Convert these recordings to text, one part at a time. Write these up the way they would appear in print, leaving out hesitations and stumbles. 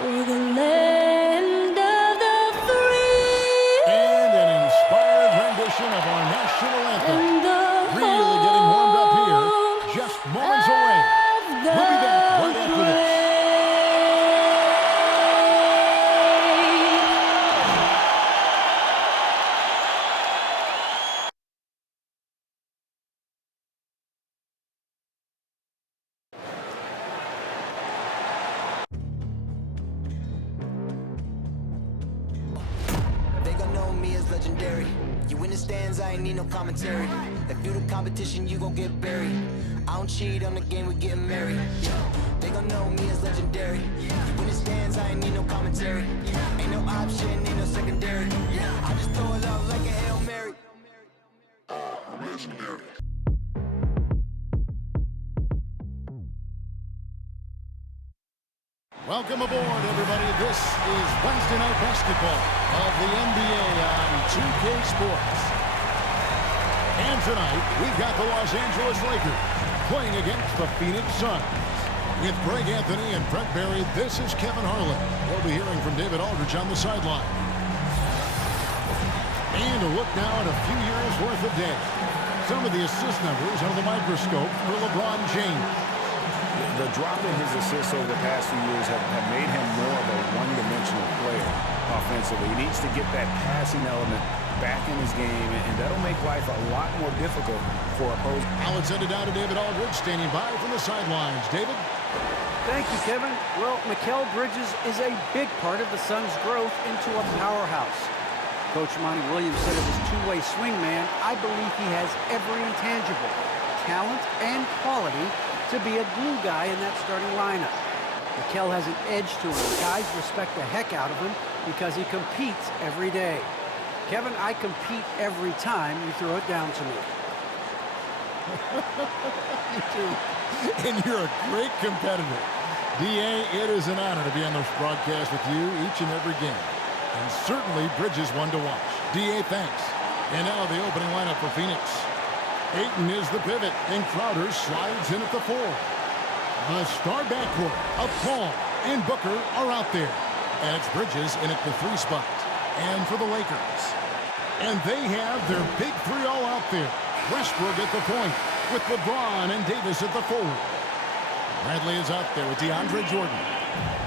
For the land of the free. And an inspired rendition of our national anthem. And the Really getting warmed up here. Just moments away. We'll be back right after this. They gon' know me as legendary. You in the stands, I ain't need no commentary. If you the competition, you gon' get buried. I don't cheat on the game, we getting married. They gon' know me as legendary. You in the stands, I ain't need no commentary. Ain't no option, ain't no secondary. I just throw it out like a Hail Mary. Legendary. Welcome aboard, everybody. This is Wednesday Night Basketball of the NBA on 2K Sports. And tonight, we've got the Los Angeles Lakers playing against the Phoenix Suns. With Greg Anthony and Brent Barry, this is Kevin Harlan. We'll be hearing from David Aldridge on the sideline. And a look now at a few years' worth of data. Some of the assist numbers under the microscope for LeBron James. The drop in his assists over the past few years have made him more of a one-dimensional player offensively. He needs to get that passing element back in his game, and that'll make life a lot more difficult for opposing. Now let's send it down to David Aldridge, standing by from the sidelines. David? Thank you, Kevin. Well, Mikal Bridges is a big part of the Suns' growth into a powerhouse. Coach Monty Williams said of his two-way swing man, I believe he has every intangible, talent and quality to be a glue guy in that starting lineup. Mikal has an edge to him. Guys respect the heck out of him because he competes every day. Kevin, I compete every time you throw it down to me. You do. And you're a great competitor. D.A., it is an honor to be on this broadcast with you each and every game. And certainly Bridges one to watch. D.A., thanks. And now the opening lineup for Phoenix. Ayton is the pivot, and Crowder slides in at the 4. The star backcourt of Paul and Booker are out there. And it's Bridges in at the 3 spot. And for the Lakers. And they have their big 3 all out there. Westbrook at the point with LeBron and Davis at the 4. Bradley is out there with DeAndre Jordan.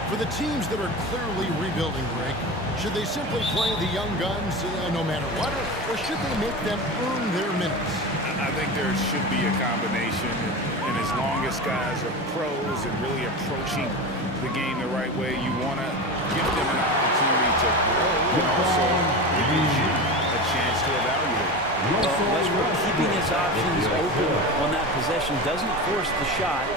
For the teams that are clearly rebuilding, Greg, should they simply play the young guns no matter what, or should they make them earn their minutes? I think there should be a combination, and as long as guys are pros and really approaching the game the right way, you want to give them an opportunity to grow, and also it gives you a chance to evaluate. Westbrook keeping his options open on that possession, doesn't force the shot,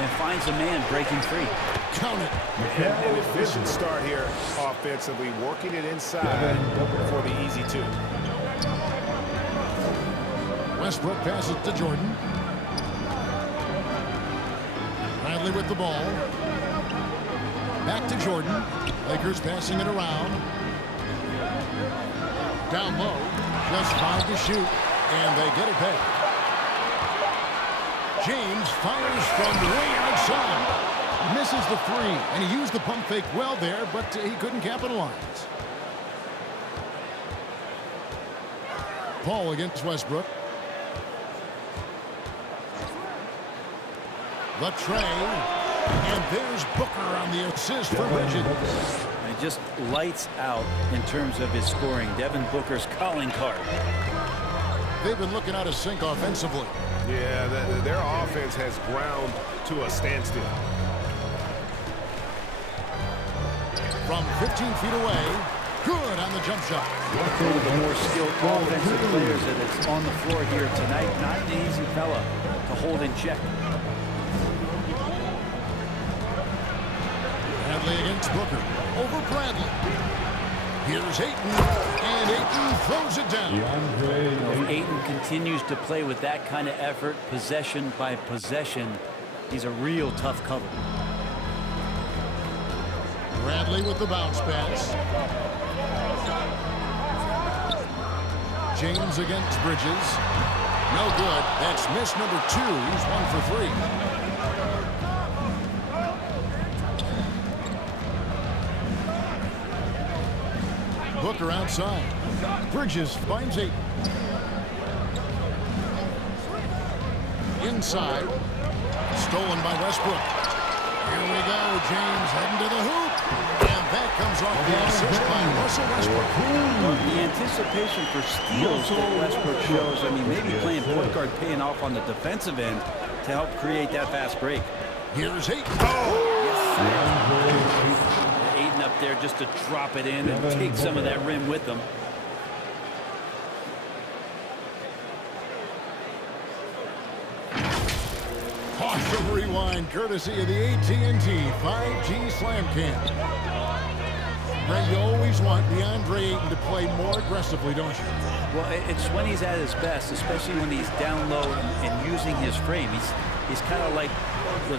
and finds a man breaking free. Count it. An efficient start here offensively, working it inside for the easy 2. Westbrook passes to Jordan. Bradley with the ball. Back to Jordan. Lakers passing it around. Down low. Just 5 to shoot. And they get it back. James fires from way outside. Misses the 3. And he used the pump fake well there, but he couldn't capitalize. Paul against Westbrook. The tray, and there's Booker on the assist for Bridges. And just lights out in terms of his scoring. Devin Booker's calling card. They've been looking out of sync offensively. Yeah, their offense has ground to a standstill. From 15 feet away, good on the jump shot. One of the more skilled offensive players that is on the floor here tonight. Not an easy fella to hold in check. Bradley against Booker. Over Bradley. Here's Ayton, and Ayton throws it down. If Ayton continues to play with that kind of effort, possession by possession, he's a real tough cover. Bradley with the bounce pass. James against Bridges. No good. That's miss number 2. He's 1 for 3. Booker outside. Bridges finds Ayton. Inside. Stolen by Westbrook. Here we go. James heading to the hoop. And that comes off the assist by Russell Westbrook. Well, the anticipation for steals that Westbrook shows, I mean, maybe playing point guard paying off on the defensive end to help create that fast break. Here's Ayton. Ayton up there just to drop it in and take some of that rim with them. Awesome rewind, courtesy of the AT&T 5G Slam Cam. Brent, you always want DeAndre Ayton to play more aggressively, don't you? Well, it's when he's at his best, especially when he's down low and using his frame. He's kind of like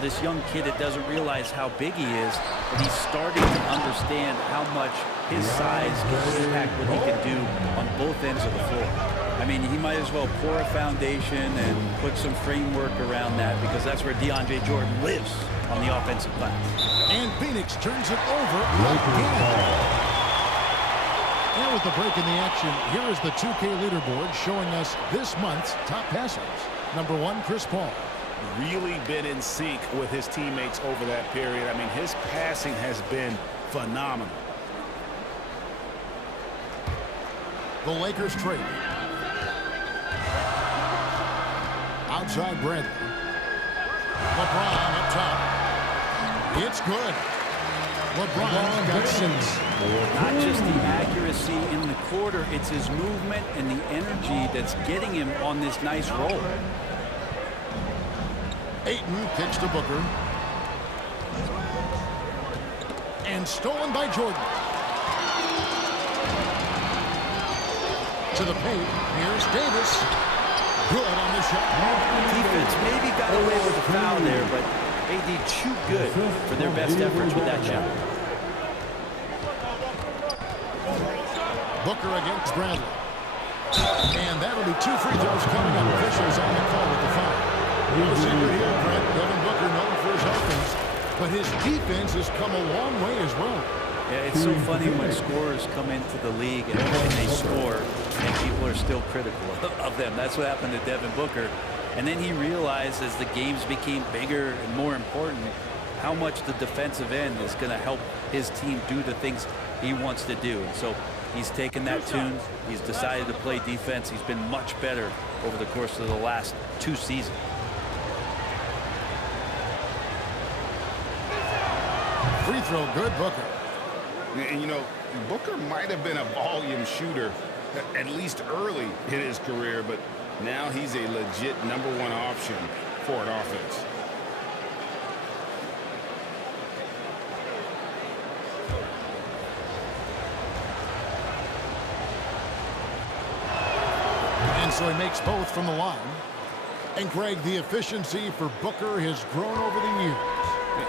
this young kid that doesn't realize how big he is, but he's starting to understand how much his size can impact what he can do on both ends of the floor. I mean, he might as well pour a foundation and put some framework around that, because that's where DeAndre Jordan lives on the offensive glass. And Phoenix turns it over again. And with the break in the action, here is the 2K leaderboard showing us this month's top passers. Number 1, Chris Paul. Really been in sync with his teammates over that period. I mean, his passing has been phenomenal. The Lakers trade. Outside Bradley. LeBron up top. It's good. LeBron's got 6. Not just the accuracy in the quarter, it's his movement and the energy that's getting him on this nice roll. Ayton kicks to Booker. And stolen by Jordan. To the paint. Here's Davis. Good on the shot. Defense maybe got away with a foul there, but AD too good for their best efforts with that shot. Booker against Bradley. And that'll be 2 free throws coming up. Officials on the call with the foul. No secret here, Brent. Devin Booker known for his offense, but his defense has come a long way as well. Yeah, it's so funny when scorers come into the league and they score, and people are still critical of them. That's what happened to Devin Booker. And then he realized as the games became bigger and more important, how much the defensive end is going to help his team do the things he wants to do. And so he's taken that tune. He's decided to play defense. He's been much better over the course of the last 2 seasons. Free throw good, Booker. And, you know, Booker might have been a volume shooter, at least early in his career, but now he's a legit #1 option for an offense. And so he makes both from the line. And Greg, the efficiency for Booker has grown over the years.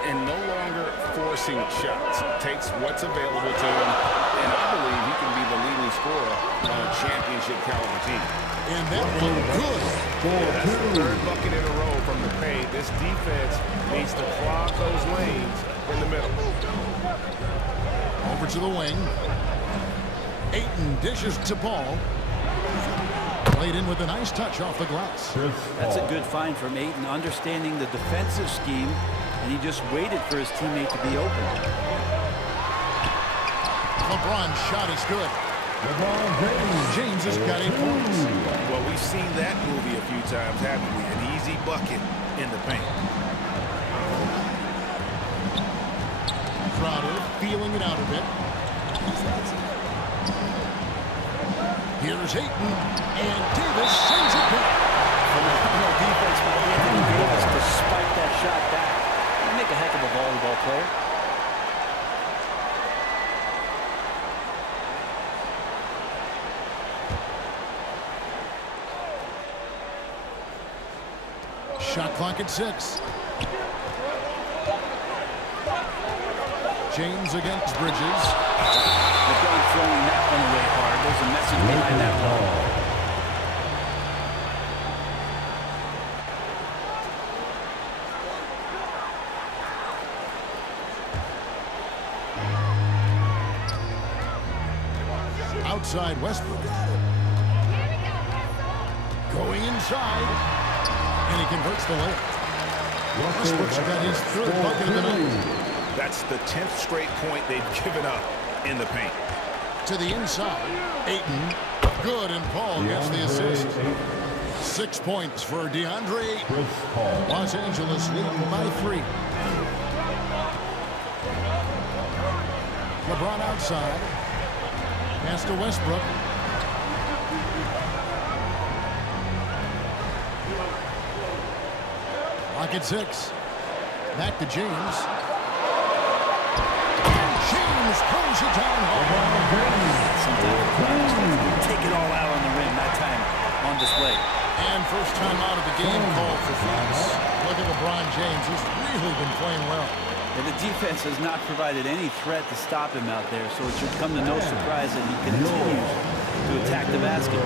And no longer forcing shots. Takes what's available to him, and I believe he can be the leading scorer on a championship caliber team. And that one good. Yeah, that's the 3rd bucket in a row from the paint. This defense needs to clog those lanes in the middle. Over to the wing. Ayton dishes to Paul. Played in with a nice touch off the glass. That's a good find from Ayton, understanding the defensive scheme, and he just waited for his teammate to be open. LeBron's shot is good. James has got 8 points. Well, we've seen that movie a few times, haven't we? An easy bucket in the paint. Crowder feeling it out a bit. Here's Ayton, and Davis sends it back. Phenomenal defense by Anthony Davis to spike that shot back. He'll make a heck of a volleyball player. Shot clock at 6. James against Bridges. LeBron throwing that one away hard. There's a message behind that ball. outside Westbrook. Going inside. And he converts the layup. Westbrook's got his third bucket of the night. That's the 10th straight point they've given up in the paint. To the inside. Ayton. Good, and Paul gets the assist. 6 points for DeAndre Ayton. Los Angeles leading by 3. LeBron outside. Pass to Westbrook. Lock at 6. Back to James. And James throws it down. Take it all out on the rim that time on display. And first time out of the game called for fouls. Look at LeBron James. He's really been playing well. And the defense has not provided any threat to stop him out there, so it should come to no surprise that he continues to attack the basket.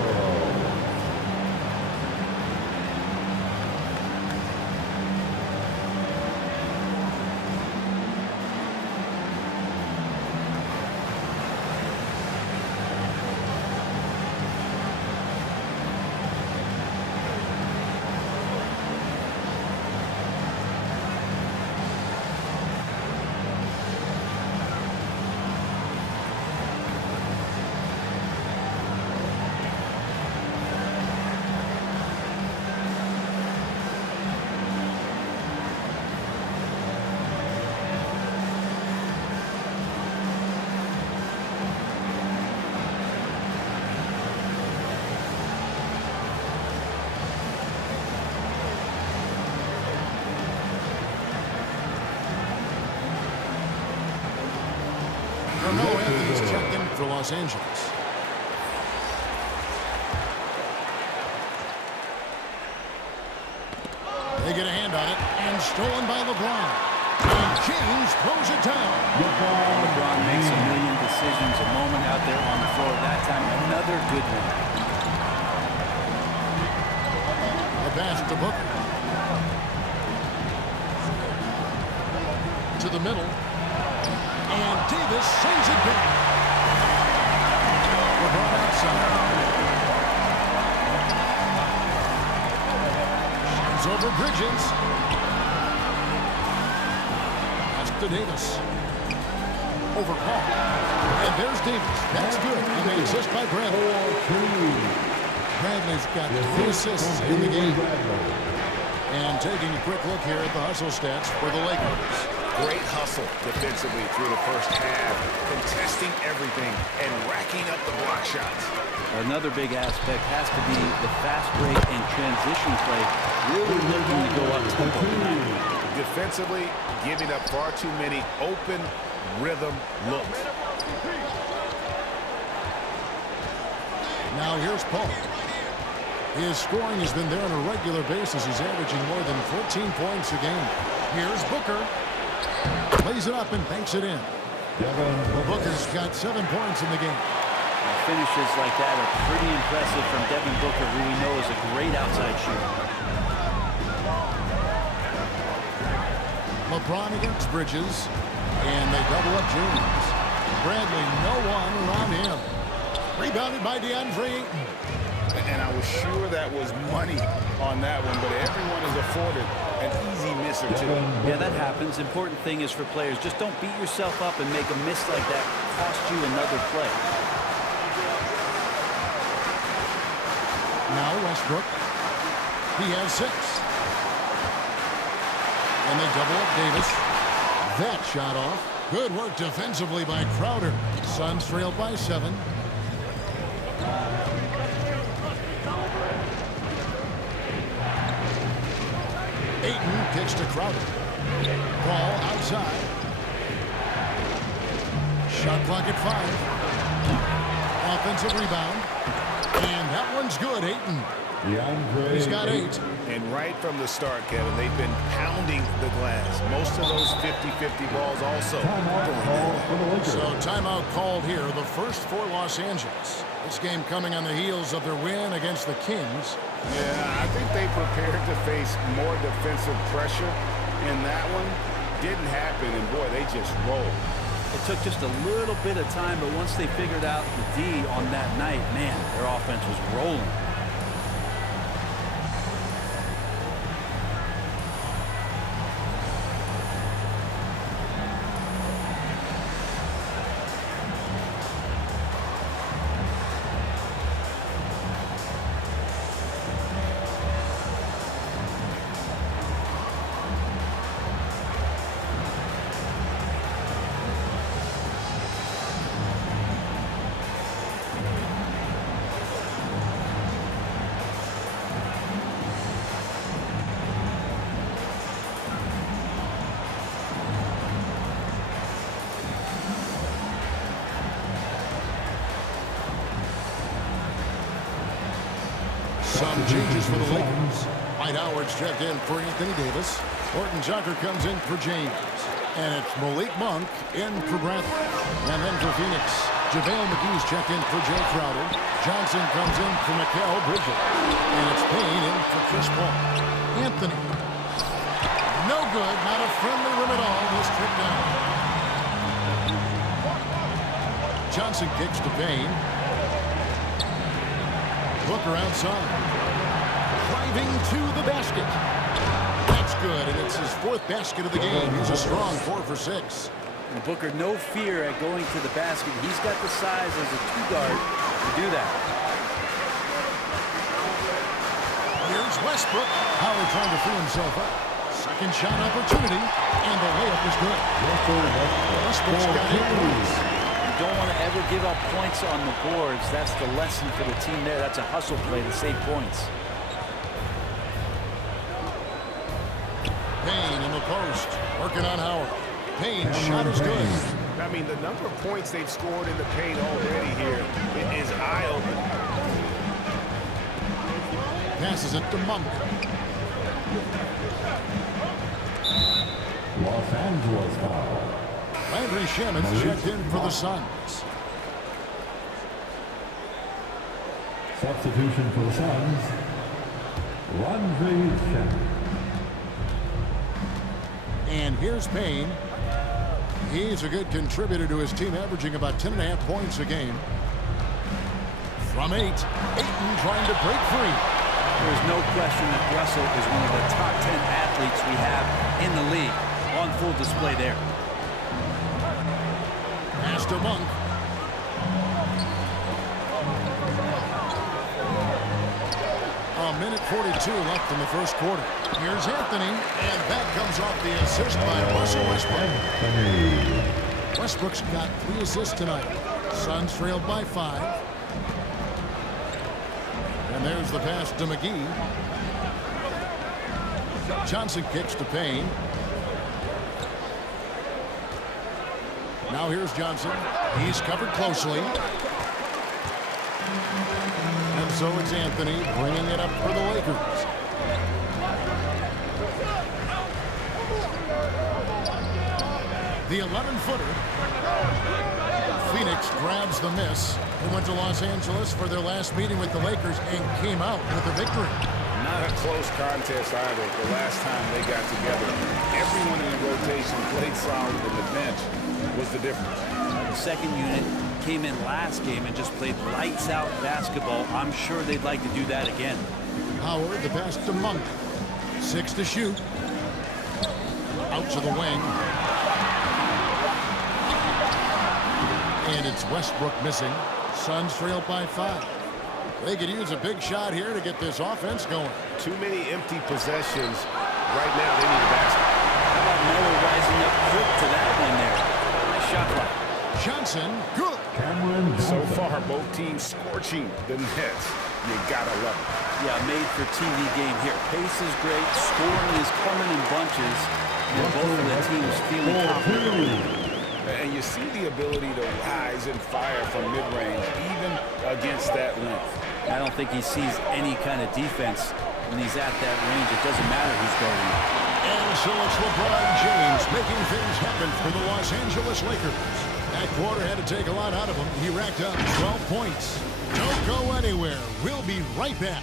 Carmelo Anthony's checked in for Los Angeles. They get a hand on it, and stolen by LeBron. And James throws it down. LeBron makes a million decisions a moment out there on the floor. That time, another good one. A pass to Booker. To the middle. And Davis sends it back. LeBron outside. Shines over Bridges. Pass to Davis. Over Paul. And there's Davis. That's good. And the assist by Bradley. Bradley's got 3 assists in the game. And taking a quick look here at the hustle stats for the Lakers. Great hustle defensively through the first half, contesting everything and racking up the block shots. Another big aspect has to be the fast break and transition play, really looking to go up tempo tonight. Defensively, giving up far too many open rhythm looks. Now here's Paul. His scoring has been there on a regular basis. He's averaging more than 14 points a game. Here's Booker. Plays it up and banks it in. Booker's got 7 points in the game. Finishes like that are pretty impressive from Devin Booker, who we know is a great outside shooter. LeBron against Bridges. And they double up James. Bradley, no one around him. Rebounded by DeAndre Ayton. And I was sure that was money on that one, but everyone is afforded an easy miss or two. Yeah, that happens. Important thing is for players, just don't beat yourself up and make a miss like that cost you another play. Now Westbrook. He has 6. And they double up Davis. That shot off. Good work defensively by Crowder. Suns trailed by 7. Ayton kicks to Crowder. Ball outside. Shot clock at 5. Offensive rebound. And that one's good, Ayton. He's got 8. And right from the start, Kevin, they've been pounding the glass. Most of those 50-50 balls also going in. So timeout called here, the first for Los Angeles. This game coming on the heels of their win against the Kings. Yeah, I think they prepared to face more defensive pressure in that one. Didn't happen, and boy, they just rolled. It took just a little bit of time, but once they figured out the D on that night, man, their offense was rolling. Some changes for the Lakers. Dwight Howard's checked in for Anthony Davis. Horton Tucker comes in for James. And it's Malik Monk in for Bradley. And then for Phoenix, JaVale McGee's checked in for Jay Crowder. Johnson comes in for Mikal Bridges. And it's Payne in for Chris Paul. Anthony. No good. Not a friendly rim at all. This trip down. Johnson kicks to Payne. Booker outside. Driving to the basket. That's good, and it's his 4th basket of the game. He's a strong 4 for 6. And Booker, no fear at going to the basket. He's got the size as a 2-guard to do that. Here's Westbrook. Howard trying to free himself up. Second shot opportunity, and the layup is good. Westbrook's got 8 points. You don't want to ever give up points on the boards. That's the lesson for the team there. That's a hustle play to save points. Payne in the post, working on Howard. Payne's shot is good. I mean, the number of points they've scored in the paint already here is eye-opening. Passes it to Monk. Los Angeles foul. Landry Shaman's checked in for the Suns. Substitution for the Suns, Landry Shaman. And here's Payne. He's a good contributor to his team, averaging about 10.5 points a game. From 8, Ayton trying to break free. There's no question that Russell is one of the top 10 athletes we have in the league. On full display there. Pass to Monk. A minute 42 left in the first quarter. Here's Anthony, and that comes off the assist by Russell Westbrook. Westbrook's got 3 assists tonight. Suns trailed by 5. And there's the pass to McGee. Johnson kicks to Payne. Now here's Johnson. He's covered closely. And so it's Anthony bringing it up for the Lakers. The 11-footer. Phoenix grabs the miss. They went to Los Angeles for their last meeting with the Lakers and came out with a victory. Not a close contest either the last time they got together. Everyone in the rotation played solid, and the bench was the difference. The second unit came in last game and just played lights out basketball. I'm sure they'd like to do that again. Howard, the pass to Monk. 6 to shoot. Out to the wing. And it's Westbrook missing. Suns trailed by 5. They could use a big shot here to get this offense going. Too many empty possessions. Right now, they need a basket. How about Miller rising up quick to that one there? Nice shot clock. Johnson, good. So far, both teams scorching the nets. You gotta love it. Yeah, made for TV game here. Pace is great. Scoring is coming in bunches. And both of the teams feeling confident. And you see the ability to rise and fire from mid-range, even against that length. I don't think he sees any kind of defense when he's at that range. It doesn't matter who's guarding him. And so it's LeBron James making things happen for the Los Angeles Lakers. That quarter had to take a lot out of him. He racked up 12 points. Don't go anywhere. We'll be right back.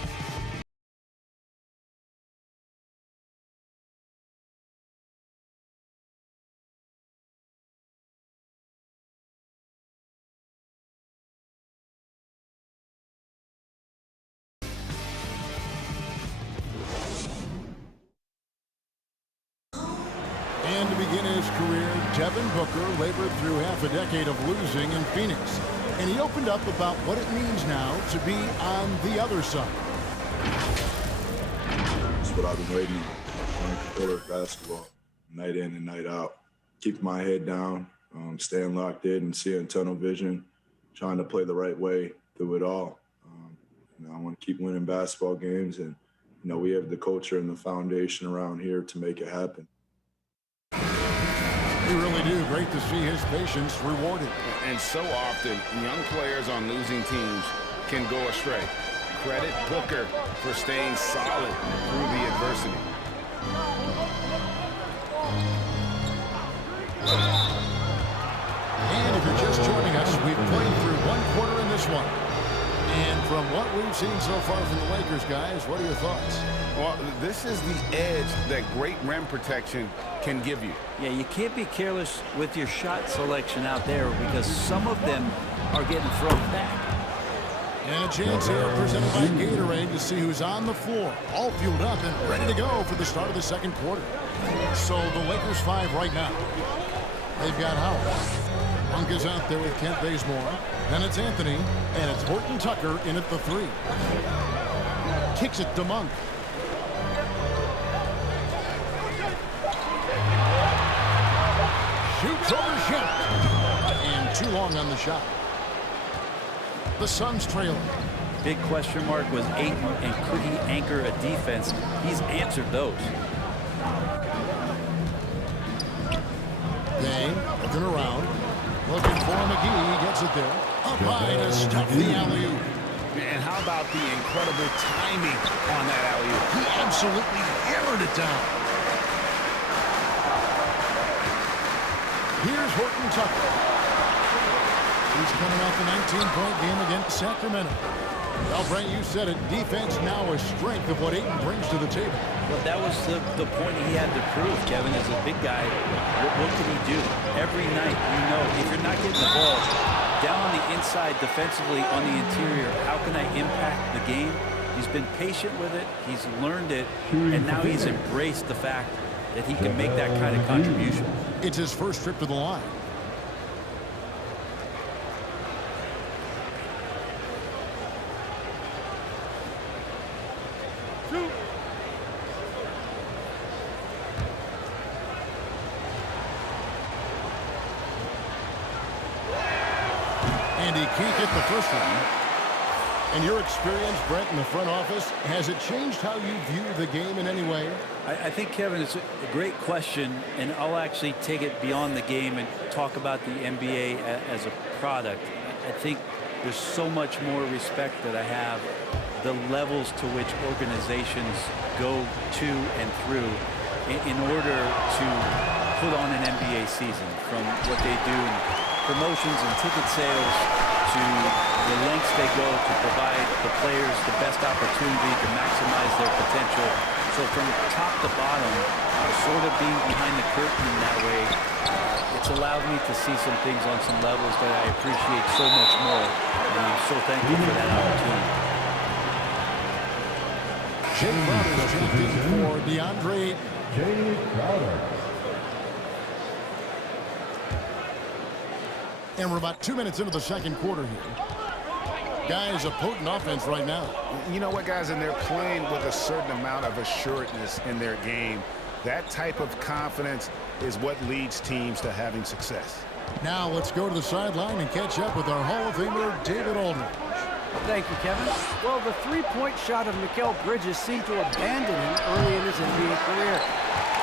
And to begin his career, Devin Booker labored through half a decade of losing in Phoenix. And he opened up about what it means now to be on the other side. That's what I've been waiting on. Playing competitive basketball, night in and night out. Keep my head down, staying locked in and seeing tunnel vision, trying to play the right way through it all. I want to keep winning basketball games, and we have the culture and the foundation around here to make it happen. We really do. Great to see his patience rewarded. And so often, young players on losing teams can go astray. Credit Booker for staying solid through the adversity. And if you're just joining us, we've played through one quarter in this one. And from what we've seen so far from the Lakers, guys, what are your thoughts? Well, this is the edge that great rim protection can give you. Yeah, you can't be careless with your shot selection out there because some of them are getting thrown back. And a chance here presented by Gatorade to see who's on the floor. All fueled up and ready to go for the start of the second quarter. So the Lakers 5 right now. They've got Howard. Monk is out there with Kent Bazemore. Then it's Anthony, and it's Horton Tucker in at the 3. Kicks it to Monk. Shoots over shot. And too long on the shot. The Suns trailing. Big question mark was Ayton, and could he anchor a defense? He's answered those. Dane looking around. Looking for McGee. He gets it there. Up high to stuff the alley-oop. And how about the incredible timing on that alley-oop? He absolutely hammered it down. Here's Horton Tucker. He's coming off a 19-point game against Sacramento. Well, Brent, you said it. Defense now a strength of what Ayton brings to the table. Well, that was the point he had to prove, Kevin, as a big guy. What can he do? Every night, if you're not getting the ball down on the inside defensively on the interior, how can I impact the game? He's been patient with it. He's learned it. And now he's embraced the fact that he can make that kind of contribution. It's his first trip to the line. And he can't get the first one. In your experience, Brent, in the front office, has it changed how you view the game in any way? I think, Kevin, it's a great question, and I'll actually take it beyond the game and talk about the NBA as a product. I think there's so much more respect that I have, the levels to which organizations go to and through in order to put on an NBA season, from what they do in promotions and ticket sales to the lengths they go to provide the players the best opportunity to maximize their potential. So from top to bottom, sort of being behind the curtain in that way, it's allowed me to see some things on some levels that I appreciate so much more. And I'm so thankful for that opportunity. Jay Crowder is jumping for DeAndre. Jay Crowder. And we're about 2 minutes into the second quarter here. Guys, a potent offense right now. You know what, guys? And they're playing with a certain amount of assuredness in their game. That type of confidence is what leads teams to having success. Now let's go to the sideline and catch up with our Hall of Famer, David Aldridge. Thank you, Kevin. Well, the three-point shot of Mikal Bridges seemed to abandon him early in his NBA career.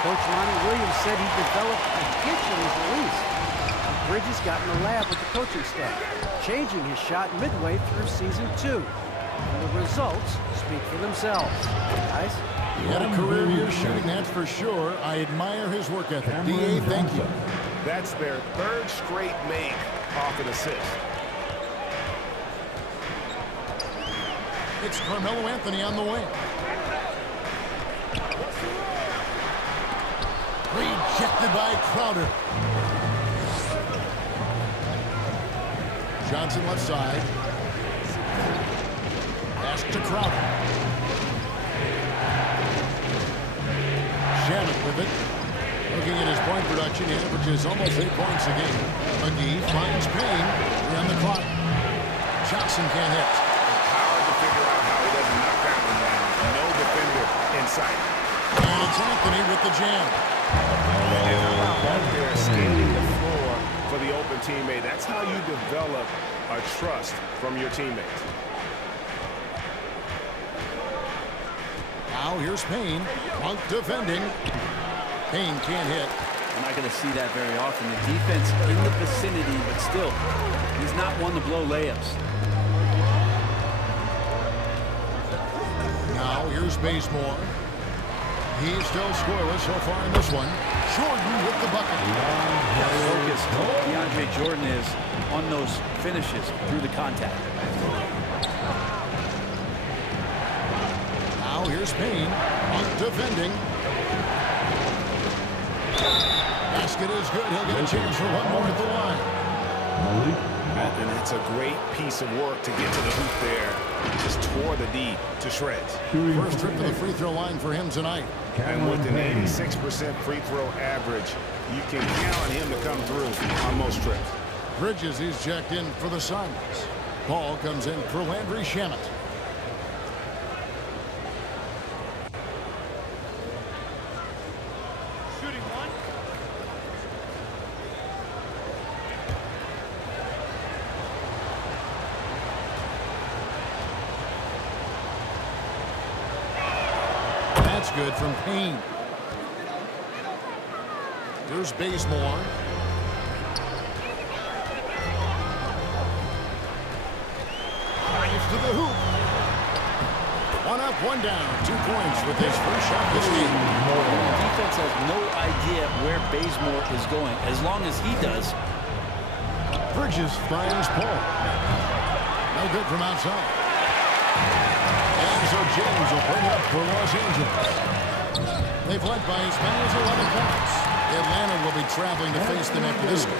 Coach Monty Williams said he developed a hitch in his release. Bridges got in the lab with the coaching staff, changing his shot midway through season 2. And the results speak for themselves. Guys? He had a career year shooting, that's for sure. I admire his work ethic. D.A., thank you. That's their third straight make off an assist. It's Carmelo Anthony on the wing. Rejected by Crowder. Johnson left side. Pass to Crowder. Shannon with it. Looking at his point production, he averages almost 8 points a game. McGee finds Payne. On the clock. Johnson can't hit. Hard to figure out how he doesn't knock that one down. No defender in sight. And it's Anthony with the jam. And how about that there, scanning the floor for the open teammate? That's how you develop a trust from your teammates. Now here's Payne. Monk defending. Payne can't hit. We're not going to see that very often. The defense in the vicinity, but still, he's not one to blow layups. Now here's Bazemore. He's still scoreless so far in this one. Jordan with the bucket. How focused DeAndre Jordan is on those finishes through the contact. Now here's Payne. Monk defending. Basket is good. He'll get a chance for one more at the line. And that's a great piece of work to get to the hoop there. Just tore the D to shreds. First trip to the free throw line for him tonight. And with an 86% free throw average, you can count on him to come through on most trips. Bridges, he's checked in for the Suns. Ball comes in for Landry Shamet. That's good from Payne. Here's Bazemore. Drives to the hoop. One up, one down. 2 points with his first shot this game. The defense has no idea where Bazemore is going, as long as he does. Bridges finds Paul. No good from outside. And so James will bring it up for Los Angeles. They've led by as many as 11 points. Atlanta will be traveling to face them after this game.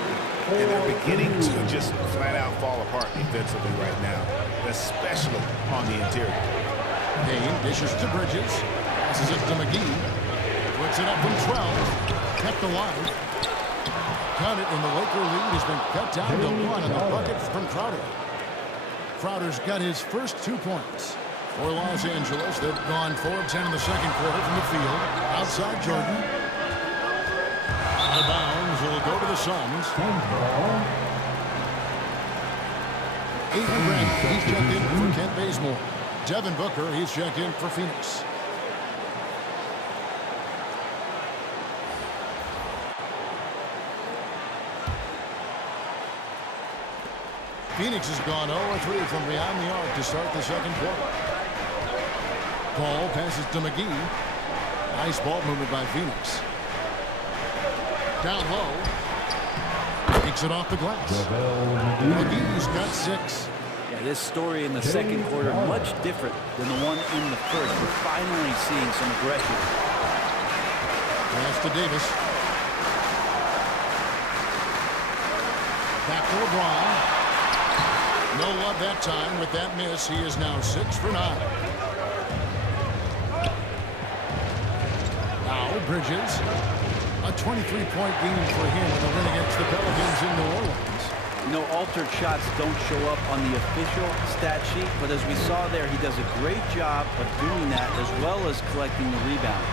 And they're beginning to just flat out fall apart defensively right now, especially on the interior. Payne dishes to Bridges. Passes it to McGee. Puts it up from 12. Kept alive. Cut it, and the Laker lead has been cut down to 1 on the bucket from Crowder. Crowder's got his first 2 points. For Los Angeles, they've gone 4 of 10 in the second quarter from the field. Outside Jordan. Out of bounds will go to the Suns. Avery Brent, he's checked in for Kent Bazemore. Devin Booker, he's checked in for Phoenix. Phoenix has gone 0-3 from beyond the arc to start the second quarter. Paul passes to McGee. Nice ball movement by Phoenix. Down low. Takes it off the glass. McGee's got 6. Yeah, this story in the second quarter much different than the one in the first. We're finally seeing some aggression. Pass to Davis. Back to LeBron. No love that time with that miss. He is now 6 for 9. Now Bridges. A 23-point game for him in the win against the Pelicans in New Orleans. You know, altered shots don't show up on the official stat sheet, but as we saw there, he does a great job of doing that as well as collecting the rebound.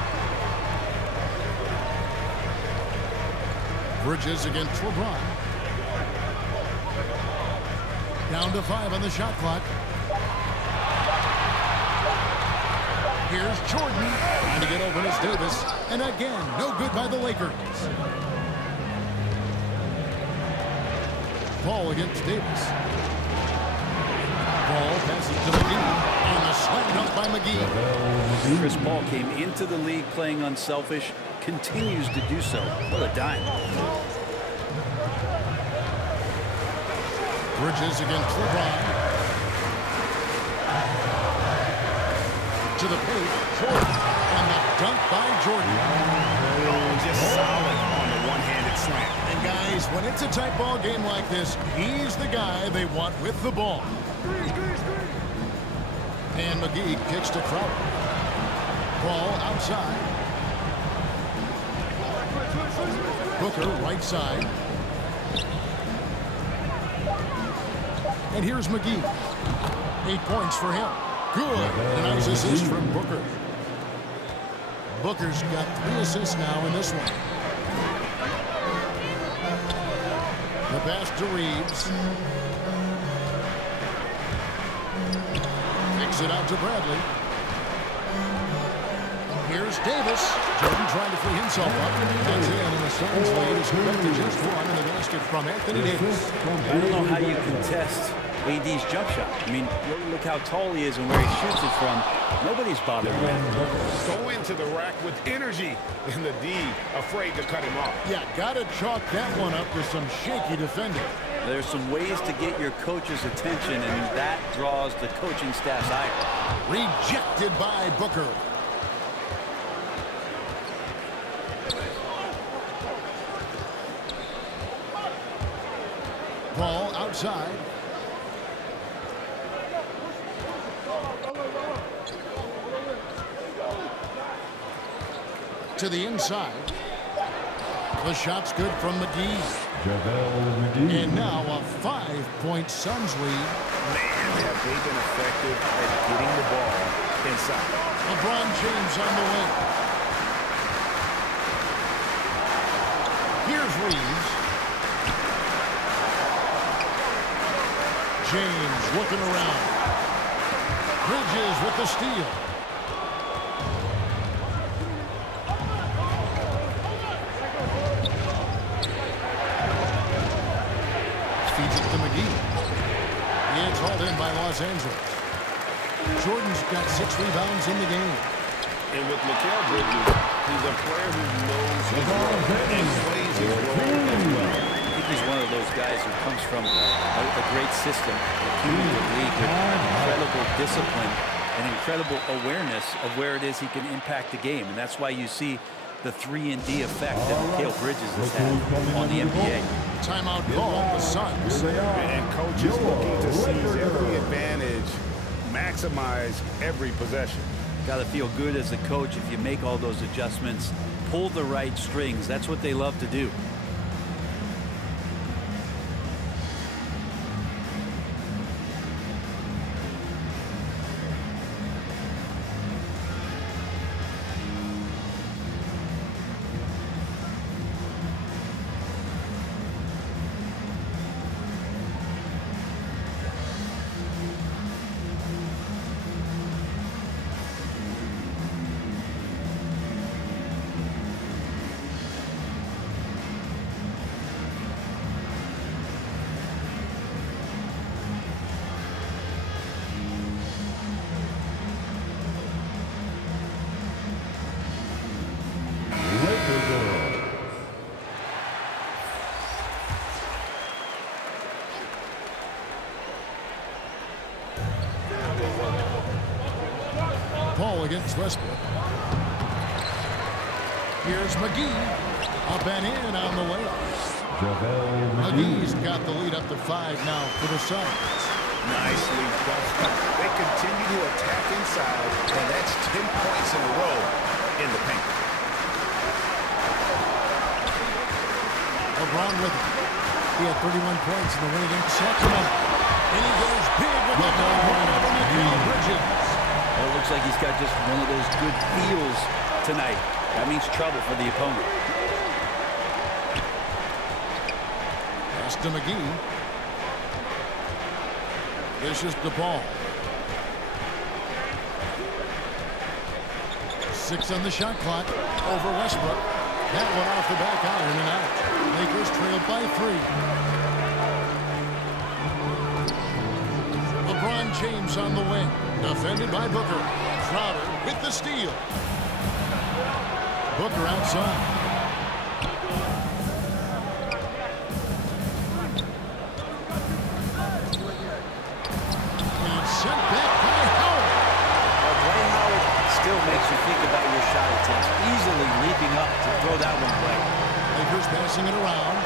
Bridges against LeBron. Down to 5 on the shot clock. Here's Jordan. Trying to get open as Davis. And again, no good by the Lakers. Paul against Davis. Paul passes to McGee. And the slam dunk by McGee. Chris Paul came into the league playing unselfish, continues to do so. What a dime. Bridges against LeBron. To the paint, Jordan. And the dunk by Jordan. Just solid on the one-handed slam. And guys, when it's a tight ball game like this, he's the guy they want with the ball. And McGee kicks to Crowder. Ball outside. Booker, right side. And here's McGee. 8 points for him. Good. And a nice assist from Booker. Booker's got 3 assists now in this one. The pass to Reeves. Kicks it out to Bradley. Here's Davis. Jordan trying to free himself up. Gets in, and the Suns lead is quick to just one in the basket from Anthony Davis. I don't know how you contest AD's jump shot. I mean, look how tall he is and where he shoots it from. Nobody's bothered with that. Go into the rack with energy, and the D afraid to cut him off. Yeah, got to chalk that one up with some shaky defending. There's some ways to get your coach's attention, and that draws the coaching staff's ire. Rejected by Booker. Ball outside. To the inside. The shot's good from McGee. And now a 5-point Suns lead. Man, have they been effective at getting the ball inside. LeBron James on the wing. Here's Reeves. James looking around. Bridges with the steal. Feeds it to McGee. It's hauled in by Los Angeles. Jordan's got 6 rebounds in the game. And with Mikal Bridges, he's a player who knows his role and plays his role as well. I think he's one of those guys who comes from a great system, a cumulative league with incredible discipline and incredible awareness of where it is he can impact the game. And that's why you see the 3-and-D effect that Mikal Bridges has had on the NBA. Timeout call, the Suns. And coach is looking to seize every advantage, maximize every possession. Got to feel good as a coach if you make all those adjustments, pull the right strings. That's what they love to do. Paul against Westbrook. Here's McGee. Up and in on the layup. McGee's got the lead up to 5 now for the Suns. Nicely done. They continue to attack inside, and that's 10 points in a row in the paint. LeBron with it. He had 31 points in the win against Sacramento. And he goes big with the dunk over Mikal Bridges. Well, it looks like he's got just one of those good feels tonight. That means trouble for the opponent. Pass to McGee. This is DePaul. 6 on the shot clock. Over Westbrook. That one off the back iron and out. Lakers trailed by 3. LeBron James on the wing. Defended by Booker. Crowder with the steal. Booker outside. And sent back by Howard. Dwight Howard still makes you think about your shot attempts. Easily leaping up to throw that one away. Lakers passing it around.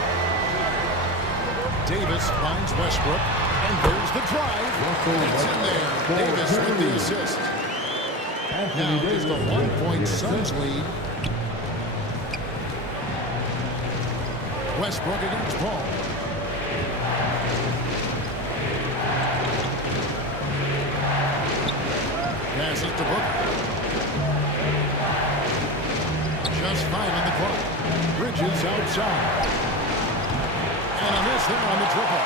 Davis finds Westbrook. And there's the drive. It's in there. Davis with the assist. Now just a 1-point Suns lead. Westbrook against Paul. Passes to Booker. Just 5 on the clock. Bridges outside. And a miss there on the triple.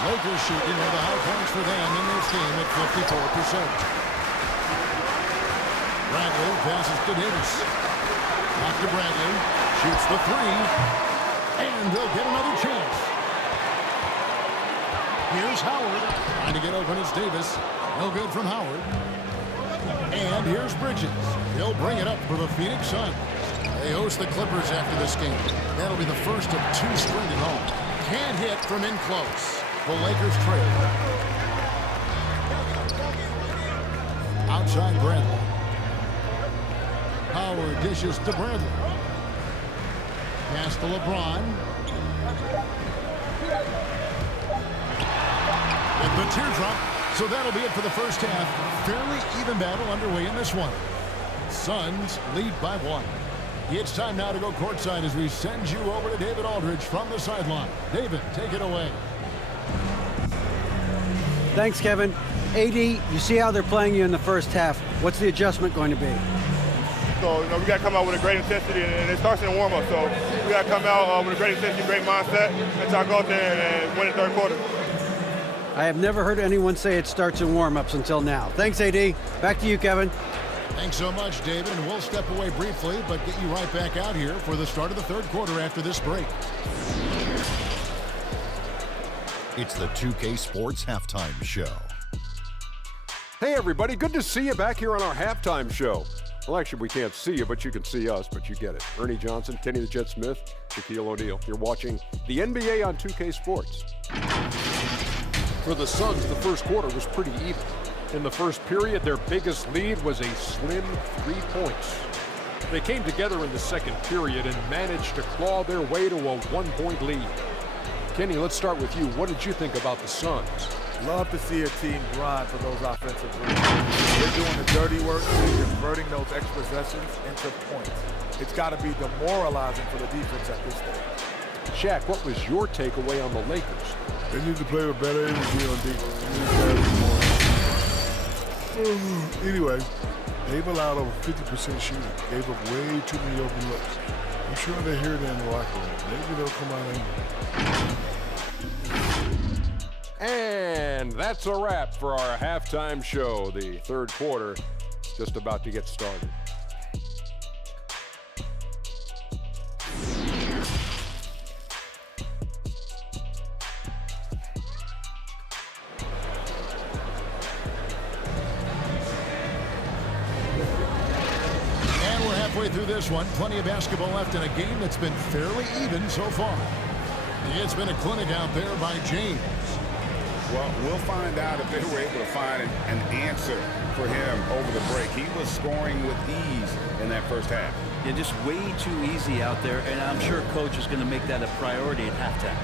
Lakers shooting one of the high points for them in this game at 54%. Bradley passes to Davis. Back to Bradley. Shoots the 3. And they'll get another chance. Here's Howard. Trying to get open is Davis. No good from Howard. And here's Bridges. He'll bring it up for the Phoenix Suns. They host the Clippers after this game. That'll be the first of 2 straight at home. Can't hit from in close. The Lakers trail. Outside Bradley. Howard dishes to Bradley. Pass to LeBron. With the teardrop. So that'll be it for the first half. Fairly even battle underway in this one. Suns lead by 1. It's time now to go courtside as we send you over to David Aldridge from the sideline. David, take it away. Thanks, Kevin. AD, you see how they're playing you in the first half. What's the adjustment going to be? So, we got to come out with a great intensity, and it starts in the warm-up. So we got to come out with a great intensity, great mindset, and try to go out there and win the third quarter. I have never heard anyone say it starts in warm-ups until now. Thanks, AD. Back to you, Kevin. Thanks so much, David, and we'll step away briefly, but get you right back out here for the start of the third quarter after this break. It's the 2K Sports Halftime Show. Hey, everybody. Good to see you back here on our halftime show. Well, actually, we can't see you, but you can see us, but you get it. Ernie Johnson, Kenny the Jet Smith, Shaquille O'Neal. You're watching the NBA on 2K Sports. For the Suns, the first quarter was pretty even. In the first period, their biggest lead was a slim 3 points. They came together in the second period and managed to claw their way to a 1-point lead. Kenny, let's start with you. What did you think about the Suns? Love to see a team grind for those offensive rebounds. They're doing the dirty work and converting those extra possessions into points. It's got to be demoralizing for the defense at this stage. Shaq, what was your takeaway on the Lakers? They need to play with better energy on defense. Anyway, they've allowed over 50% shooting. Gave up way too many open looks. I'm sure they hear that in the locker room. Maybe they'll come out angry. And that's a wrap for our halftime show. The third quarter just about to get started. Through this one, plenty of basketball left in a game that's been fairly even so far. It's been a clinic out there by James. Well, we'll find out if they were able to find an answer for him over the break. He was scoring with ease in that first half. Yeah, just way too easy out there, and I'm sure coach is going to make that a priority at halftime.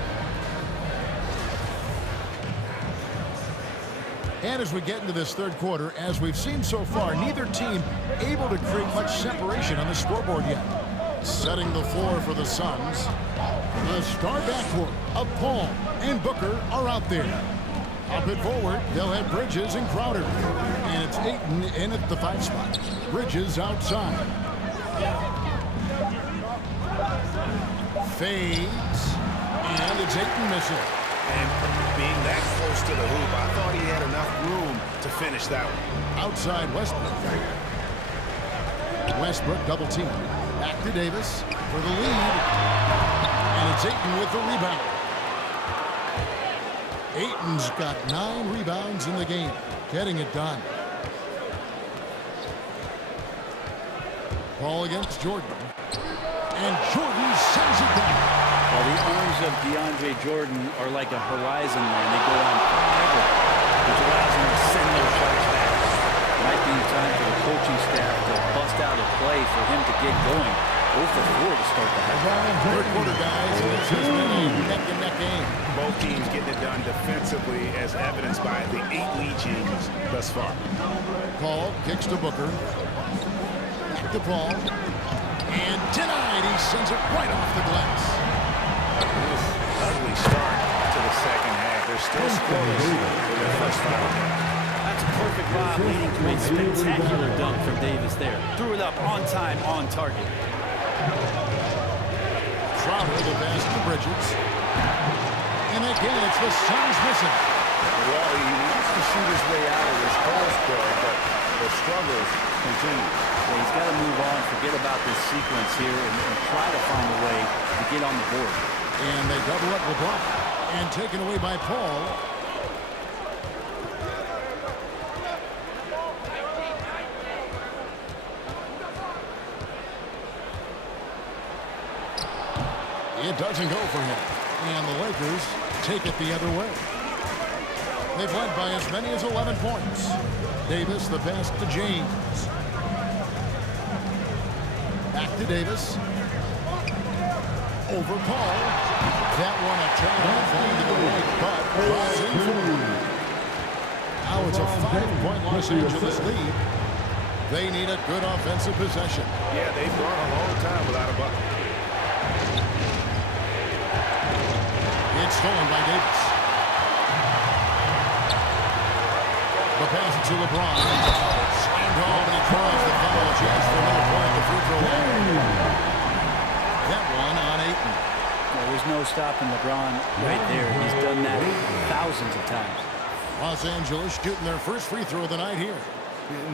And as we get into this third quarter, as we've seen so far, neither team able to create much separation on the scoreboard yet. Setting the floor for the Suns. The star backcourt of Paul and Booker are out there. Up and forward, they'll have Bridges and Crowder. And it's Ayton in at the 5 spot. Bridges outside. Fades. And it's Ayton missing. And being that close to the hoop, I thought he had enough room to finish that one. Outside Westbrook. Westbrook double team. Back to Davis for the lead. And it's Ayton with the rebound. Ayton's got 9 rebounds in the game. Getting it done. Ball against Jordan. And Jordan sends it down. Well, the arms of DeAndre Jordan are like a horizon line. They go on forever, which allows him to send those shots back. Might be time for the coaching staff to bust out a play for him to get going. 0 for 4 to start the half. Third quarter, guys. This has been a neck-and-neck game. Both teams getting it done defensively, as evidenced by the 8 lead changes thus far. Paul kicks to Booker. Back to Paul. And denied. He sends it right off the glass. Ugly start to the second half. They're still scoreless for their first 5. That's a perfect lob leading to a spectacular dunk from Davis there. Threw it up on time, on target. Crowder, the pass to Bridges. And again, it's the Suns missing. Well, he wants to shoot his way out of this hole score, but the struggles continue. Well, he's got to move on, forget about this sequence here, and try to find a way to get on the board. And they double up LeBron. And taken away by Paul. It doesn't go for him. And the Lakers take it the other way. They've led by as many as 11 points. Davis, the pass to James. Back to Davis. Over Paul. That one a turn-off into the right, but draws in for the lead. Now it's a 5-point Los Angeles lead. They need a good offensive possession. Yeah, they've gone a long time without a bucket. It's stolen by Davis. The pass to LeBron. Slammed home, and he tries the foul. Chance for another point at the free throw line. That one on Ayton. Well, there's no stopping LeBron right there. He's done that thousands of times. Los Angeles shooting their first free throw of the night here.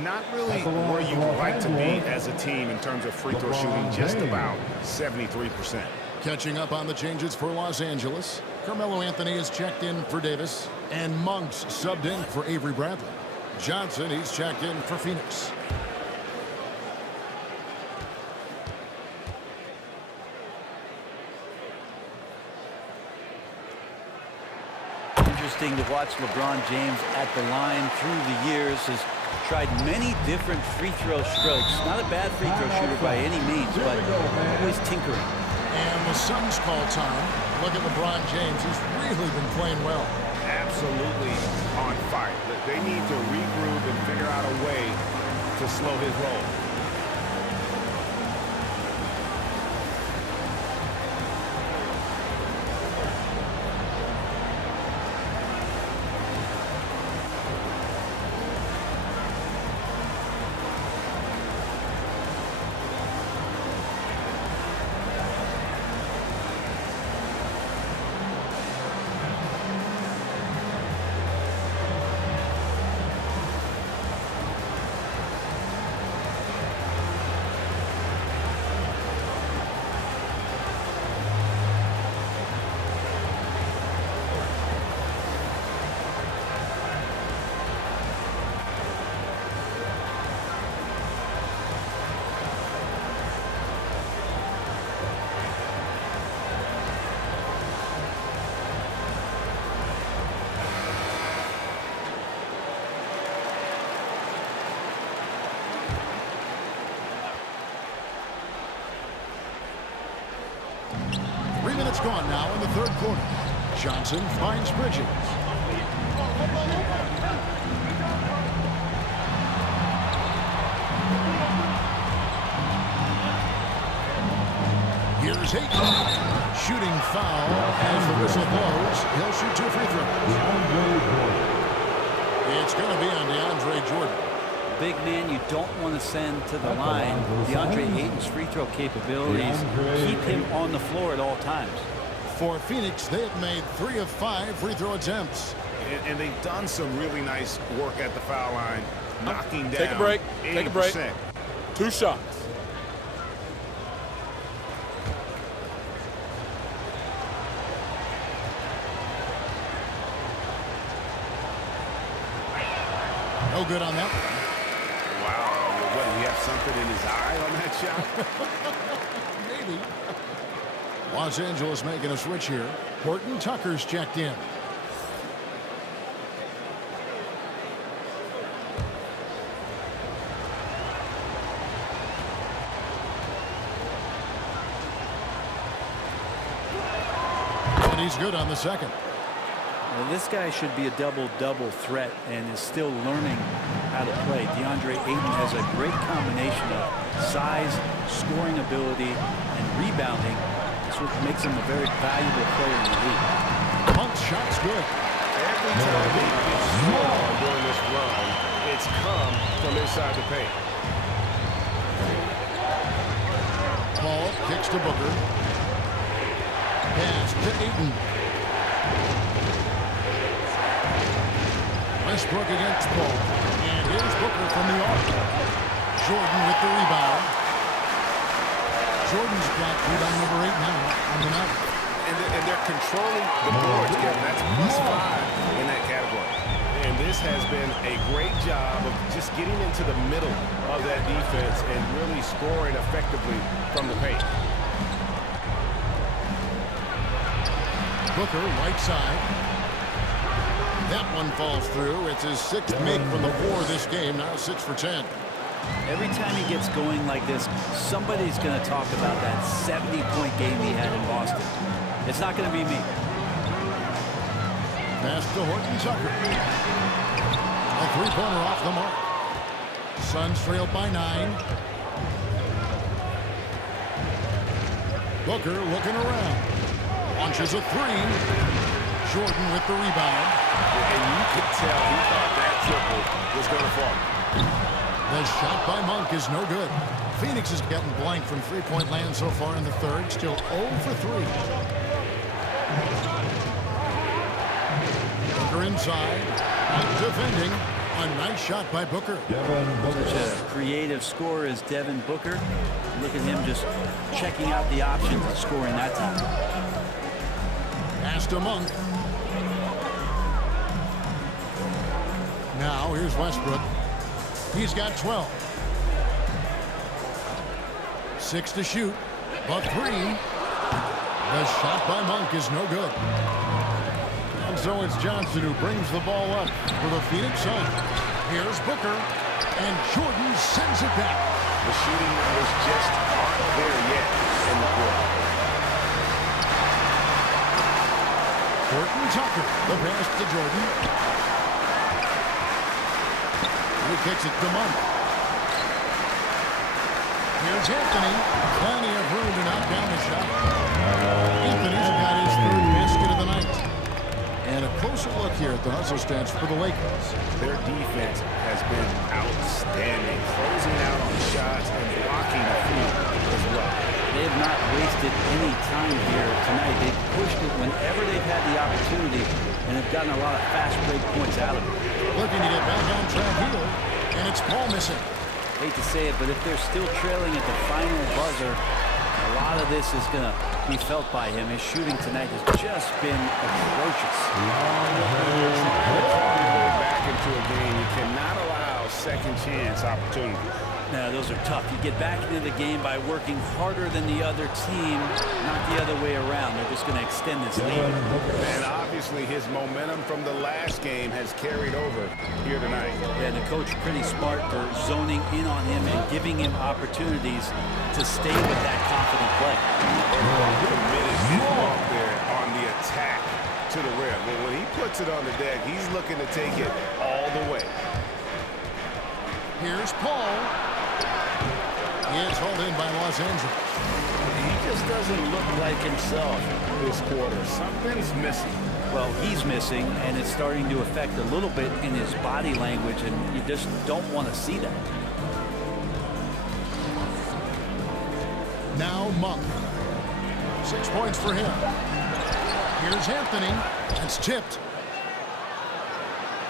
Not really where you would like to be as a team in terms of free throw shooting, just about 73%. Catching up on the changes for Los Angeles. Carmelo Anthony is checked in for Davis. And Monks subbed in for Avery Bradley. Johnson, he's checked in for Phoenix. Interesting to watch LeBron James at the line through the years. Has tried many different free throw strokes. Not a bad free throw shooter by any means, but always tinkering. And the Suns call time. Look at LeBron James. He's really been playing well. Absolutely on fire. They need to regroup and figure out a way to slow his roll. Minutes gone now in the third quarter. Johnson finds Bridges. Here's Ayton. Shooting foul as the whistle blows. He'll shoot 2 free throws. It's going to be on DeAndre Jordan. Big man you don't want to send to the line. DeAndre Ayton's free throw capabilities keep him on the floor at all times. For Phoenix, they have made 3 of 5 free throw attempts. And they've done some really nice work at the foul line, knocking down. Take a break. 80%. Take a break. 2 shots. No good on that one. Wow. What, did he have something in his eye on that shot? Maybe. Los Angeles making a switch here. Horton Tucker's checked in. And he's good on the second. Well, this guy should be a double-double threat and is still learning how to play. DeAndre Ayton has a great combination of size, scoring ability, and rebounding. That's what makes him a very valuable player in the league. Monk's shot's good. Every time he gets scored during this run, it's come from inside the paint. Paul kicks to Booker. Pass to Ayton. Westbrook against Paul. And here's Booker from the arc. Jordan with the rebound. Jordan's got rebound number 8 now on the night. And they're controlling the boards, Kevin. That's +5 in that category. And this has been a great job of just getting into the middle of that defense and really scoring effectively from the paint. Booker, right side. That one falls through. It's his 6th make from the 4 this game. Now 6 for 10. Every time he gets going like this, somebody's going to talk about that 70-point game he had in Boston. It's not going to be me. Pass to Horton Tucker. A 3-pointer off the mark. Suns trailed by 9. Booker looking around. Launches a 3. Jordan with the rebound. And you could tell he thought that triple was going to fall. The shot by Monk is no good. Phoenix is getting blank from 3-point land so far in the 3rd. Still 0 for 3. Booker inside. Not defending. A nice shot by Booker. Such a creative scorer as Devin Booker. Look at him just checking out the options and scoring that time. Pass to Monk. Now here's Westbrook. He's got 12. 6 to shoot. But 3. The shot by Monk is no good. And so it's Johnson who brings the ball up for the Phoenix Suns. Here's Booker. And Jordan sends it back. The shooting was just not there yet in the quarter. Horton Tucker. The pass to Jordan. He kicks it to Monk. Here's Anthony. Plenty of room to knock down the shot. Anthony's got his 3rd basket of the night. And a closer look here at the hustle stats for the Lakers. Their defense has been outstanding, closing out on shots and blocking a few as well. They have not wasted any time here tonight. They've pushed it whenever they've had the opportunity and have gotten a lot of fast break points out of it. Looking to get back on track here, and it's Paul missing. Hate to say it, but if they're still trailing at the final buzzer, a lot of this is going to be felt by him. His shooting tonight has just been atrocious. Back into a game, you cannot allow second chance opportunities. Now, those are tough. You get back into the game by working harder than the other team, not the other way around. They're just going to extend this lead. And obviously his momentum from the last game has carried over here tonight. Yeah, the coach pretty smart for zoning in on him and giving him opportunities to stay with that confident play. Committed his walk there on the attack to the rim. When he puts it on the deck, he's looking to take it all the way. Here's Paul. It's hauled in by Los Angeles. He just doesn't look like himself this quarter. Something's missing. Well, he's missing, and it's starting to affect a little bit in his body language, and you just don't want to see that. Now Monk. 6 points for him. Here's Anthony. That's tipped.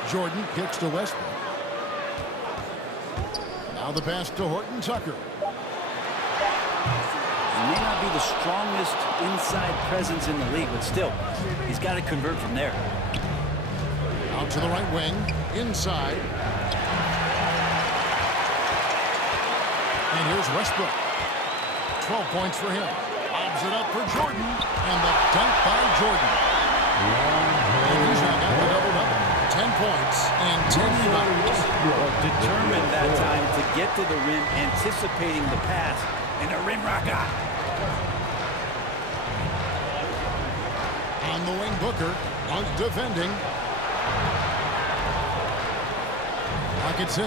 Jordan kicks to Westbrook. Now the pass to Horton Tucker. He may not be the strongest inside presence in the league, but still, he's got to convert from there. Out to the right wing, inside. And here's Westbrook. 12 points for him. Lobs it up for Jordan, and the dunk by Jordan. And he's now got the double-double. 10 points and 10 rebounds. Determined that time to get to the rim, anticipating the pass, and a rim rocker. On the wing, Booker. Monk defending. Clock at 6.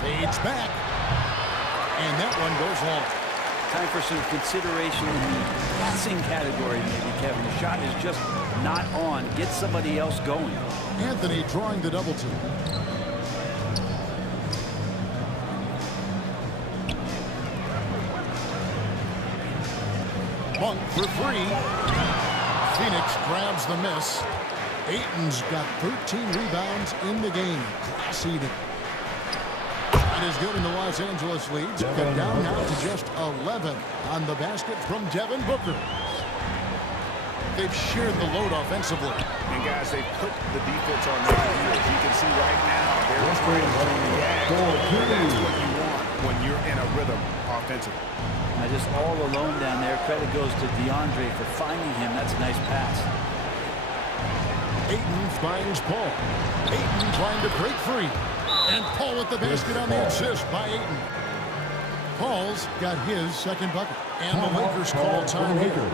Fades back. And that one goes long. Time for some consideration in the passing category, maybe, Kevin. The shot is just not on. Get somebody else going. Anthony drawing the double team. Monk for 3. Phoenix grabs the miss. Ayton's got 13 rebounds in the game. Class eating. That is good, and the Los Angeles leads get down now to just 11 on the basket from Devin Booker. They've shared the load offensively. And guys, they put the defense on their heels. You can see right now they're trying to react. That's what you want when you're in a rhythm offensively. Just all alone down there. Credit goes to DeAndre for finding him. That's a nice pass. Ayton finds Paul. Ayton trying to break free. And Paul with the basket on the assist by Ayton. Paul's got his second bucket. And the Lakers call time here.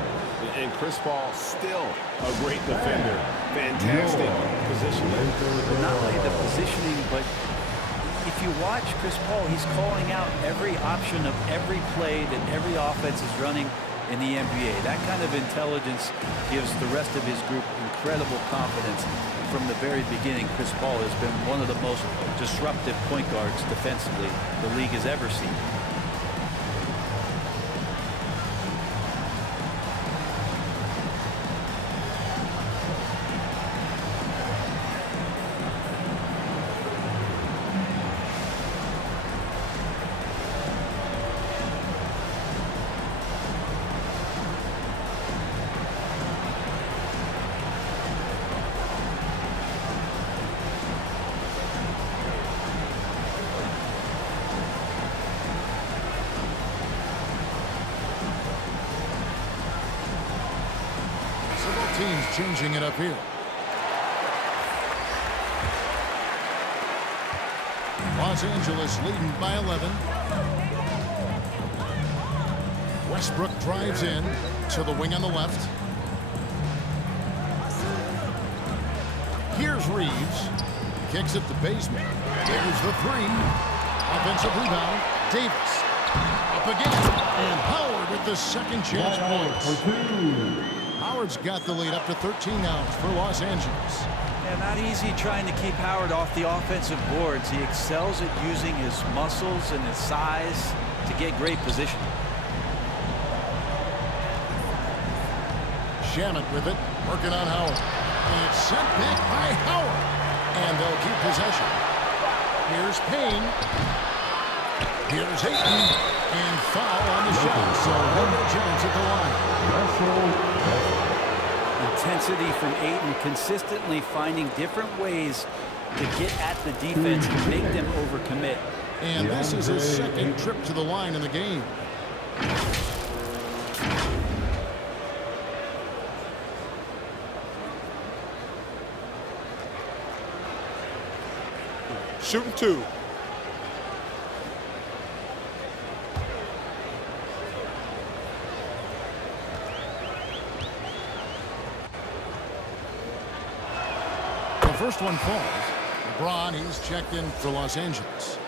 And Chris Paul still a great defender. Fantastic positioning. But not only the positioning, but if you watch Chris Paul, he's calling out every option of every play that every offense is running in the NBA. That kind of intelligence gives the rest of his group incredible confidence. From the very beginning, Chris Paul has been one of the most disruptive point guards defensively the league has ever seen. Teams changing it up here. Los Angeles leading by 11. Westbrook drives in to the wing on the left. Here's Reeves. Kicks it to Bazemore. There's the 3. Offensive rebound. Davis. Up again. And Howard with the second chance points. Howard's got the lead up to 13 now for Los Angeles. Yeah, not easy trying to keep Howard off the offensive boards. He excels at using his muscles and his size to get great position. Shamet with it, working on Howard. And it's sent back by Howard. And they'll keep possession. Here's Payne. Here's Ayton. And foul on the shot. So they'll get a chance at the line. Intensity from Ayton, consistently finding different ways to get at the defense and make them overcommit. And this is his second trip to the line in the game. Shooting 2. The first one falls. LeBron, he's checked in for Los Angeles.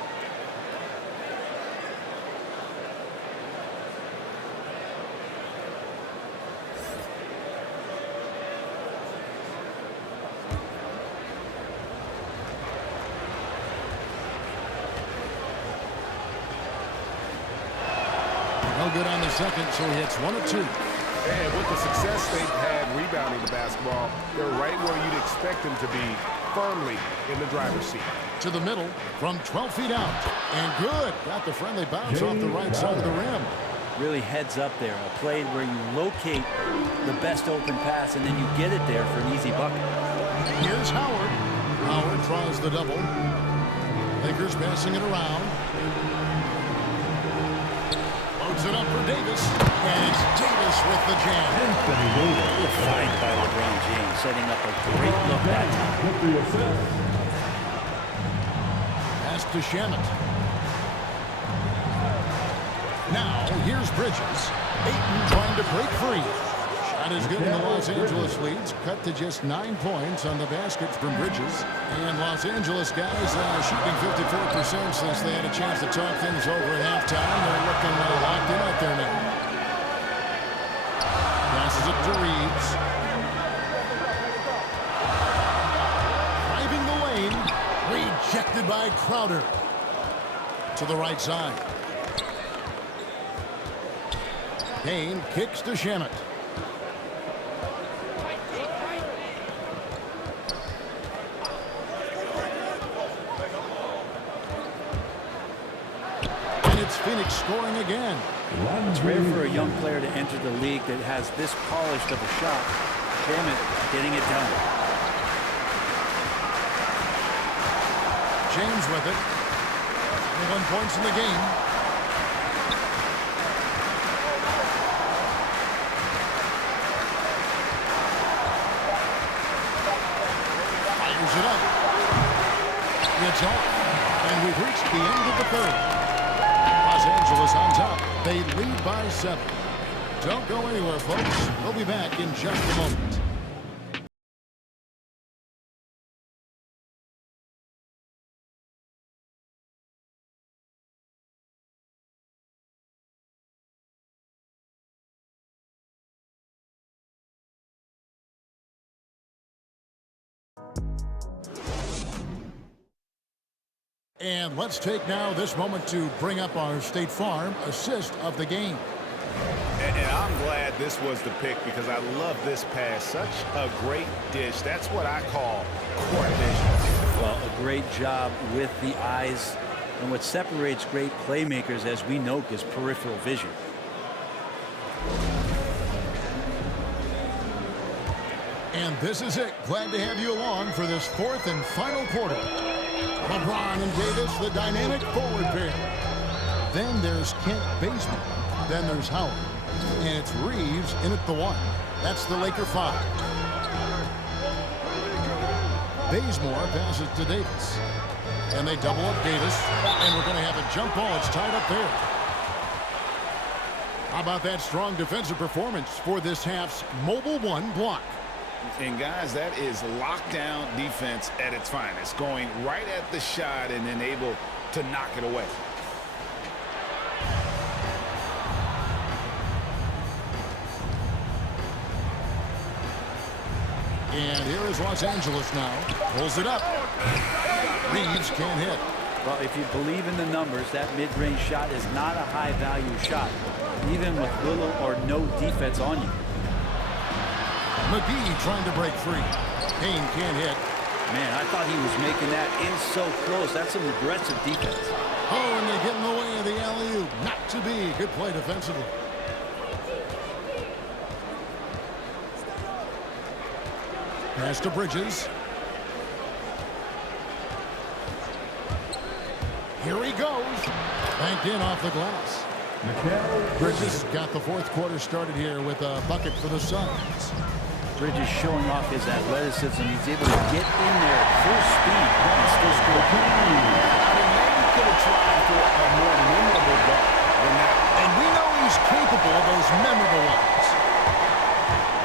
No good on the second, so he hits 1 of 2. And with the success they've had rebounding the basketball, they're right where you'd expect them to be, firmly in the driver's seat. To the middle from 12 feet out. And good. Got the friendly bounce off the right side of the rim. Really heads up there. A play where you locate the best open pass and then you get it there for an easy bucket. Here's Howard. Howard draws the double. Lakers passing it around. Loads it up for Davis. And it's Davis with the jam. Good fight by LeBron James, setting up a great look that time. Pass to Shamet. Now, here's Bridges. Ayton trying to break free. Shot Not as good in the Los Angeles leads. Cut to just 9 points on the basket from Bridges. And Los Angeles guys shooting 54% since they had a chance to talk things over at halftime. They're looking locked in out there now. Passes it to Reeves. Driving the lane. Rejected by Crowder. To the right side. Payne kicks to Shamet. And it's Phoenix scoring again. It's rare for a young player to enter the league that has this polished of a shot. Shamet getting it done. James with it. 21 points in the game. Fires it up. It's off. And we've reached the end of the third. Los Angeles on top. They lead by 7. Don't go anywhere, folks. We'll be back in just a moment. And let's take now this moment to bring up our State Farm assist of the game. And I'm glad this was the pick because I love this pass. Such a great dish. That's what I call court vision. Well, a great job with the eyes. And what separates great playmakers, as we know, is peripheral vision. And this is it. Glad to have you along for this fourth and final quarter. LeBron and Davis, the dynamic forward pair. Then there's Kent Bazemore. Then there's Howard. And it's Reeves in at the 1. That's the Laker 5. Bazemore passes to Davis. And they double up Davis. And we're going to have a jump ball. It's tied up there. How about that strong defensive performance for this half's Mobile 1 block? And guys, that is lockdown defense at its finest, going right at the shot and then able to knock it away. And here is Los Angeles now. Pulls it up. Reeves can't hit. Well, if you believe in the numbers, that mid-range shot is not a high-value shot, even with little or no defense on you. McGee trying to break free. Payne can't hit. Man, I thought he was making that in so close. That's some aggressive defense. Oh, and they get in the way of the alley-oop. Not to be. Good play defensively. Pass to Bridges. Here he goes. Banked in off the glass. Bridges got the fourth quarter started here with a bucket for the Suns. Bridges showing off his athleticism. He's able to get in there at full speed and still score. Maybe could have tried for a more memorable dunk than that. And we know he's capable of those memorable ones.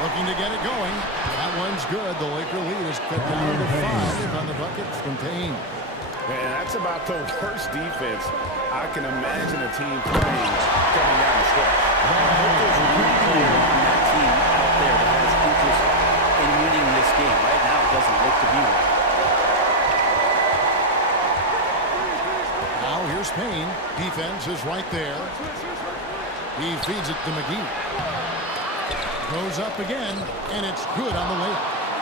Looking to get it going. That one's good. The Laker lead is cut down to 5 on the bucket from Payne. And that's about the worst defense I can imagine a team playing coming down the stretch. I hope there's one player on that team out there that has interest in winning this game. Right now, it doesn't look to be one. Now here's Payne. Defense is right there. He feeds it to McGee. Goes up again, and it's good on the way.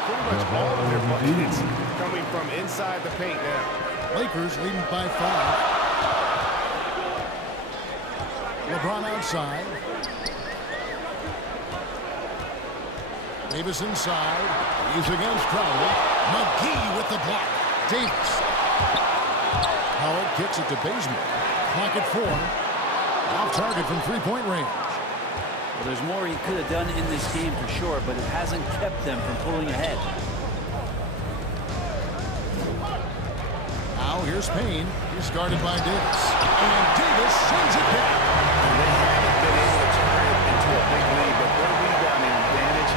Pretty much all of their buckets coming from inside the paint now. Lakers leading by 5. LeBron outside. Davis inside. He's against Crowder. McGee with the block. Davis. Howard kicks it to Bazemore. Clock at 4. Off target from three-point range. Well, there's more he could have done in this game for sure, but it hasn't kept them from pulling ahead. Now here's Payne. He's guarded by Davis. And Davis sends it down. And they haven't been able to turn it into a big lead, but their rebounding advantage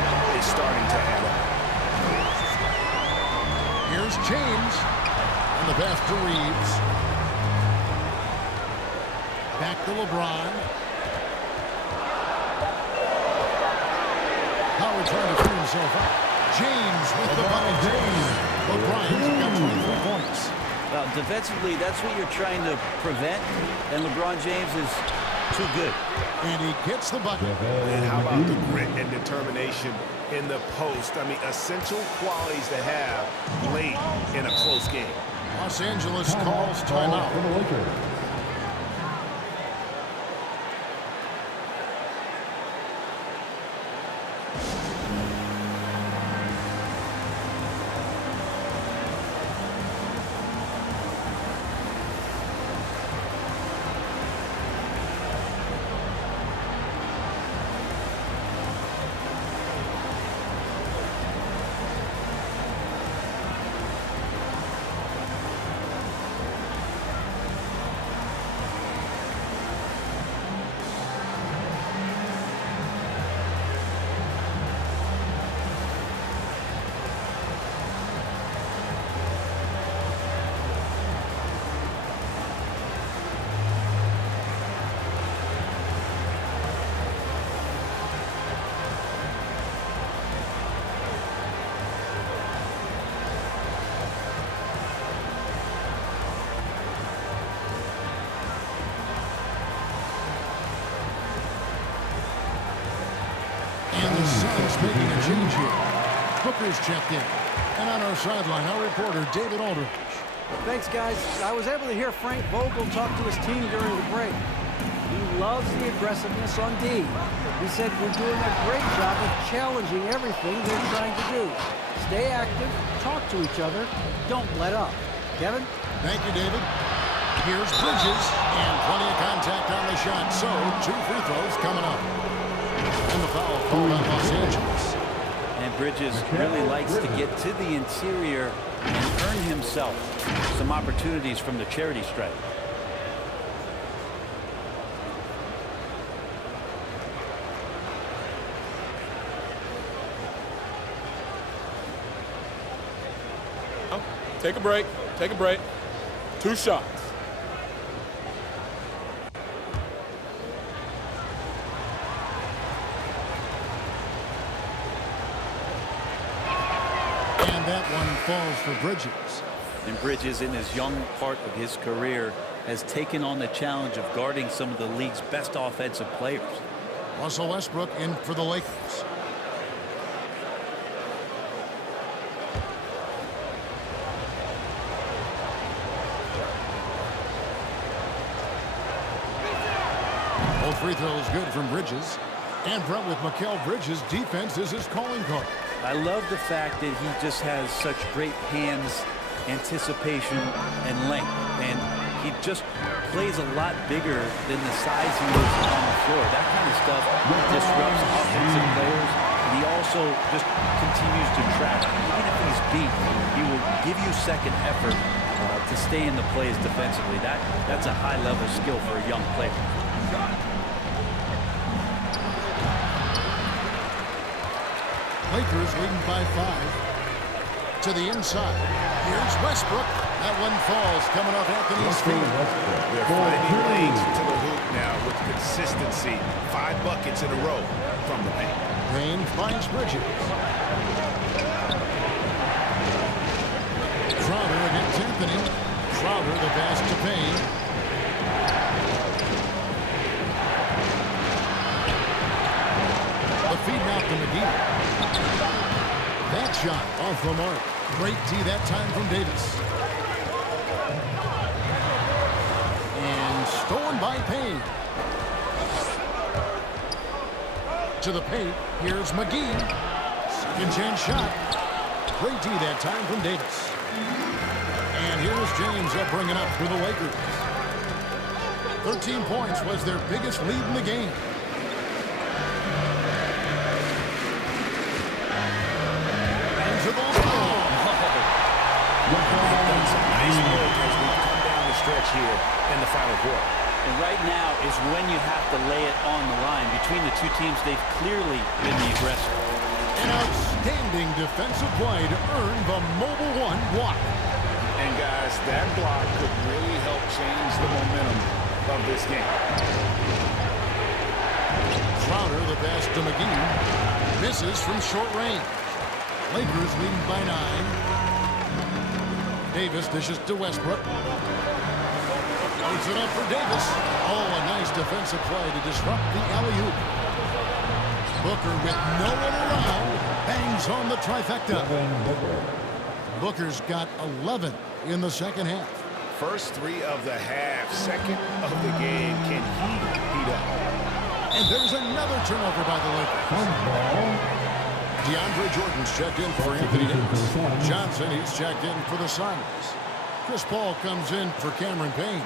to Reeves. Back to LeBron. Howard trying to free himself up. James with the bucket. LeBron's got 23 points. Well, defensively, that's what you're trying to prevent, and LeBron James is too good. And he gets the bucket. And how about the grit and determination in the post? I mean, essential qualities to have late in a close game. Los Angeles calls timeout. And the Suns making a change here. Booker's checked in. And on our sideline, our reporter, David Aldridge. Thanks, guys. I was able to hear Frank Vogel talk to his team during the break. He loves the aggressiveness on D. He said we're doing a great job of challenging everything they're trying to do. Stay active, talk to each other, don't let up. Kevin? Thank you, David. Here's Bridges, and plenty of contact on the shot. So, 2 free throws coming up. And the foul called on Los Angeles. And Bridges really likes to get to the interior and earn himself some opportunities from the charity stripe. Take a break. Take a break. 2 shots. And that one falls for Bridges. And Bridges, in his young part of his career, has taken on the challenge of guarding some of the league's best offensive players. Russell Westbrook in for the Lakers. Both free throws good from Bridges. And Brent, with Mikal Bridges, defense is his calling card. I love the fact that he just has such great hands, anticipation, and length. And he just plays a lot bigger than the size he is on the floor. That kind of stuff disrupts offensive players. And he also just continues to track. Even if he's beat, he will give you second effort to stay in the plays defensively. That's a high-level skill for a young player. Lakers leading by 5. To the inside. Here's Westbrook. That one falls, coming off Anthony's feet. They're finding lanes to the hoop now with consistency. 5 buckets in a row from the paint. Payne finds Bridges. Crowder against Anthony. Crowder the pass to Payne. The feed out to McGee. That shot off the mark. Great tee that time from Davis. And stolen by Payne. To the paint. Here's McGee. Second chance shot. Great tee that time from Davis. And here's James up bringing up for the Lakers. 13 points was their biggest lead in the game. To the ball. Done some nice work as we come down the stretch here in the final quarter. And right now is when you have to lay it on the line. Between the two teams, they've clearly been the aggressor. An outstanding defensive play to earn the Mobile One block. And guys, that block could really help change the momentum of this game. Crowder, the pass to McGee. Misses from short range. Lakers leading by 9. Davis dishes to Westbrook. Puts it up for Davis. Oh, a nice defensive play to disrupt the alley-oop. Booker with no one around bangs home the trifecta. Booker's got 11 in the second half. First 3 of the half, second of the game. Can he heat up? And there's another turnover by the Lakers. DeAndre Jordan's checked in for Anthony Davis. Johnson, he's checked in for the Suns. Chris Paul comes in for Cameron Payne.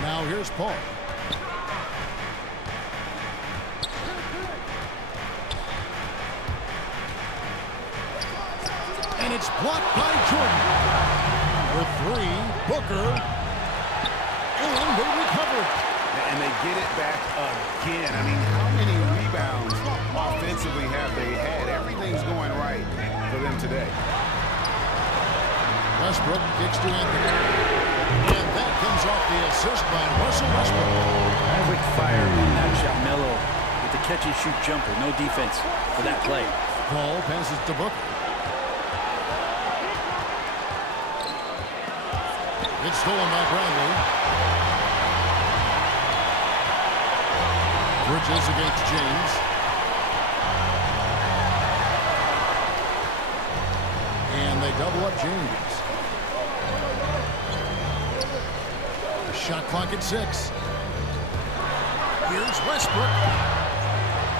Now here's Paul. And it's blocked by Jordan. For 3, Booker. And they recover. And they get it back again. I mean, how many rebounds offensively have they had? Everything's going right for them today. Westbrook kicks to Anthony. And that comes off the assist by Russell Westbrook. Quick fire on that shot. Melo with the catch-and-shoot jumper. No defense for that play. Paul passes to Booker. It's stolen by Bradley. Bridges against James. And they double up James. Shot clock at 6. Here's Westbrook.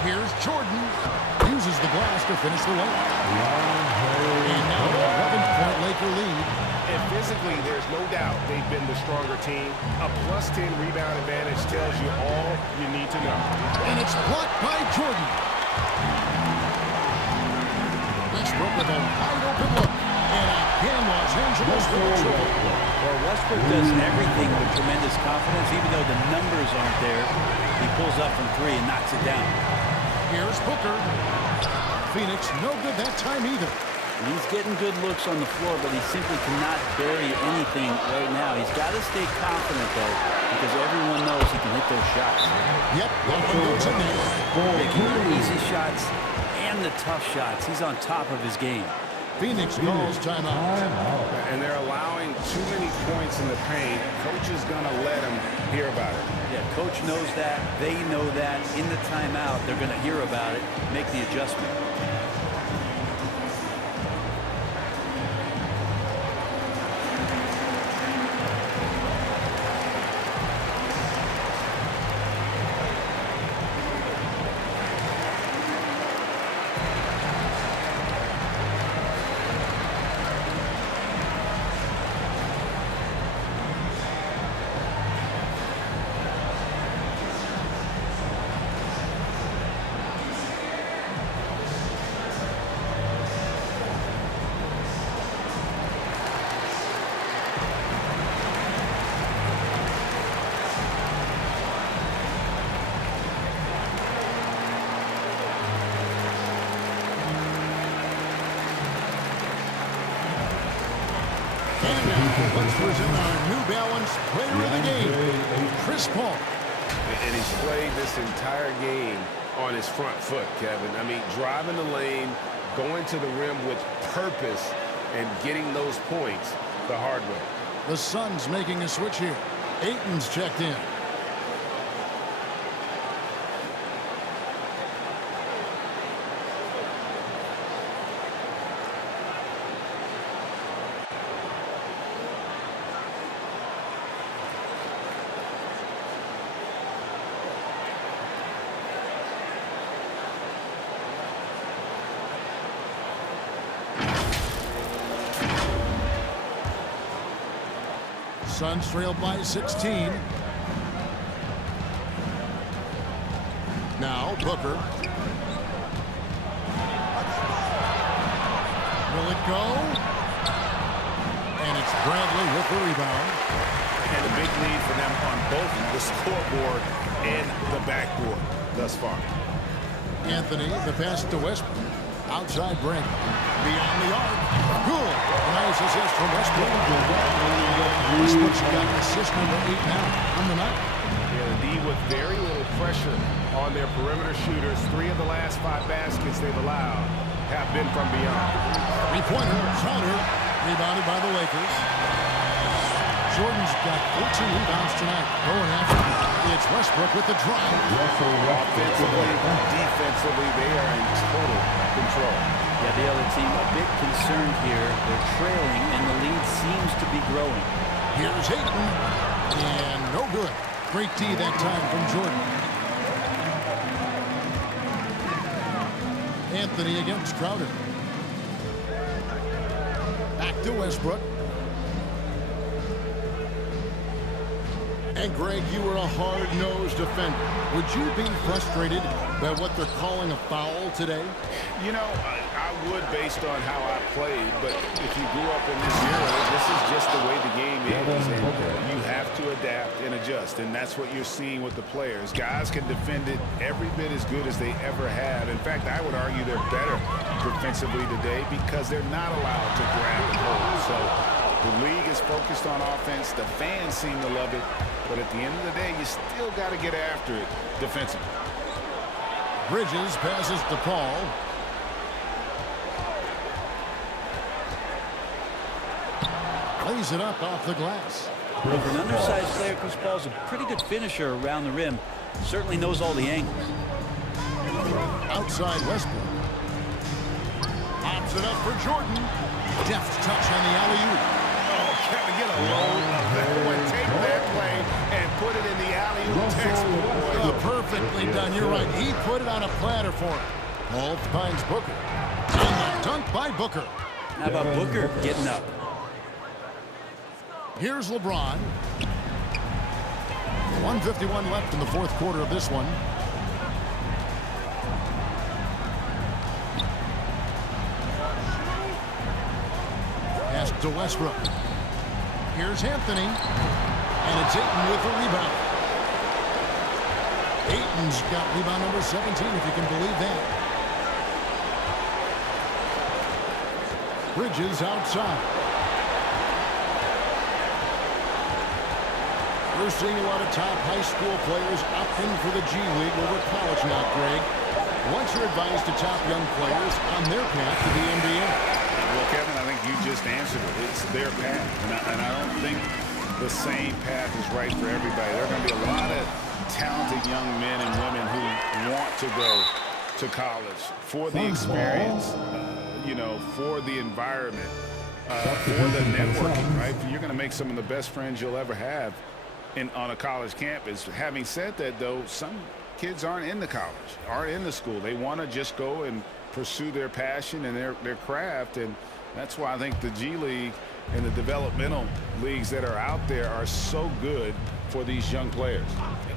Here's Jordan. Uses the glass to finish the layup. And now an 11-point Laker lead. And physically, there's no doubt they've been the stronger team. A +10 rebound advantage tells you all you need to know. And it's blocked by Jordan. Westbrook with a wide open look. And again, Los Angeles with a triple. Well, Westbrook does everything with tremendous confidence. Even though the numbers aren't there, he pulls up from 3 and knocks it down. Here's Booker. Phoenix no good that time either. He's getting good looks on the floor, but he simply cannot bury anything right now. He's got to stay confident, though, because everyone knows he can hit those shots. Yep, that one goes in there. Making the easy shots and the tough shots. He's on top of his game. Phoenix calls timeout. And they're allowing too many points in the paint. Coach is going to let them hear about it. Yeah, coach knows that. They know that. In the timeout, they're going to hear about it, make the adjustment. Let's present our New Balance player of the game, Chris Paul. And he's played this entire game on his front foot, Kevin. I mean, driving the lane, going to the rim with purpose, and getting those points the hard way. The Suns making a switch here. Ayton's checked in. Suns trailed by 16. Now Booker. Will it go? And it's Bradley with the rebound. And a big lead for them on both the scoreboard and the backboard. thus far. Anthony, the pass to Westbrook. Outside Brandon. Beyond the arc. Good. Nice assist from Westbrook. Westbrook's got assist number 8 now on the night. Yeah, the D with very little pressure on their perimeter shooters. 3 of the last 5 baskets they've allowed have been from beyond. Three-pointer, counter, rebounded by the Lakers. Jordan's got 14 rebounds tonight. Going after it. It's Westbrook with the drive. Offensively, defensively, they are in total control. Yeah, the other team a bit concerned here. They're trailing, and the lead seems to be growing. Here's Hayden, and no good. Great D that time from Jordan. Anthony against Crowder. Back to Westbrook. And Greg, you were a hard-nosed defender. Would you be frustrated by what they're calling a foul today? You know, I would based on how I played, but if you grew up in this era, this is just the way the game is, and you have to adapt and adjust, and that's what you're seeing with the players. Guys can defend it every bit as good as they ever have. In fact, I would argue they're better defensively today because they're not allowed to grab and hold. So the league is focused on offense. The fans seem to love it. But at the end of the day, you still got to get after it defensively. Bridges passes to Paul. Lays it up off the glass. For an undersized player, Chris Paul's a pretty good finisher around the rim. Certainly knows all the angles. Outside Westbrook. Pops it up for Jordan. Deft touch on the alley-oop. Can we get a load of that one? Take that play and put it in the alley-oop textbook. Perfectly done. You're right. He put it on a platter for him. Paul finds Booker. And the dunk by Booker. How about Booker getting up? Here's LeBron. 1:51 left in the fourth quarter of this one. Pass to Westbrook. Here's Anthony. And it's Ayton with the rebound. Ayton's got rebound number 17, if you can believe that. Bridges outside. We're seeing a lot of top high school players opting for the G League over college now, Greg. What's your advice to top young players on their path to the NBA? Well, Kevin, I think you just answered it. It's their path. And I don't think the same path is right for everybody. There are going to be a lot of talented young men and women who want to go to college for the experience, you know, for the environment, for the networking, right? You're going to make some of the best friends you'll ever have on a college campus. Having said that, though, some kids aren't in the college, aren't in the school. They want to just go and pursue their passion and their craft, and that's why I think the G League and the developmental leagues that are out there are so good for these young players.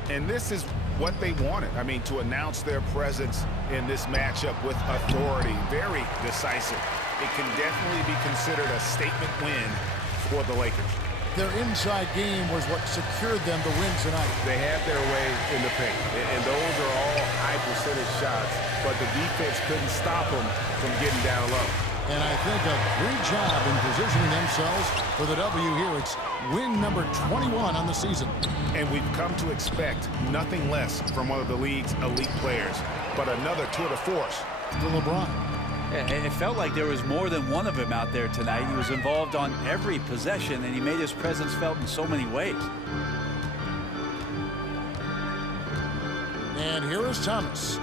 And this is what they wanted. I mean, to announce their presence in this matchup with authority, very decisive. It can definitely be considered a statement win for the Lakers. Their inside game was what secured them the win tonight. They had their way in the paint, and those are all high percentage shots, but the defense couldn't stop them from getting down low. And I think a great job in positioning themselves for the W here. It's win number 21 on the season. And we've come to expect nothing less from one of the league's elite players, but another tour de force for LeBron. It felt like there was more than one of him out there tonight. He was involved on every possession, and he made his presence felt in so many ways. And here is Thomas.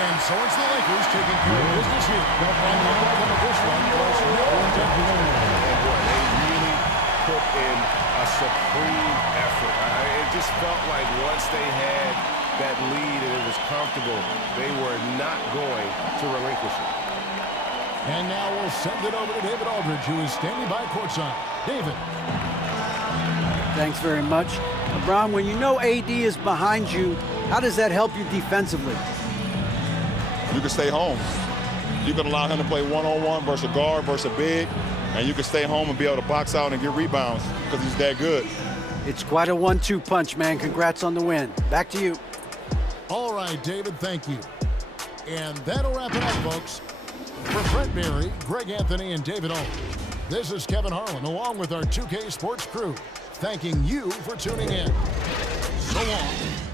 And so it's the Lakers taking care of business here. And the outcome of this one was never in doubt. They really put in a supreme effort. It just felt like once they had that lead and it was comfortable, they were not going to relinquish it. And now we'll send it over to David Aldridge, who is standing by courtside. David. Thanks very much. LeBron, when you know AD is behind you, how does that help you defensively? You can stay home. You can allow him to play one-on-one versus a guard versus a big, and you can stay home and be able to box out and get rebounds because he's that good. It's quite a 1-2 punch, man. Congrats on the win. Back to you. All right, David, thank you. And that'll wrap it up, folks. For Brett Berry, Greg Anthony, and David Owen, this is Kevin Harlan, along with our 2K Sports crew, thanking you for tuning in. So long.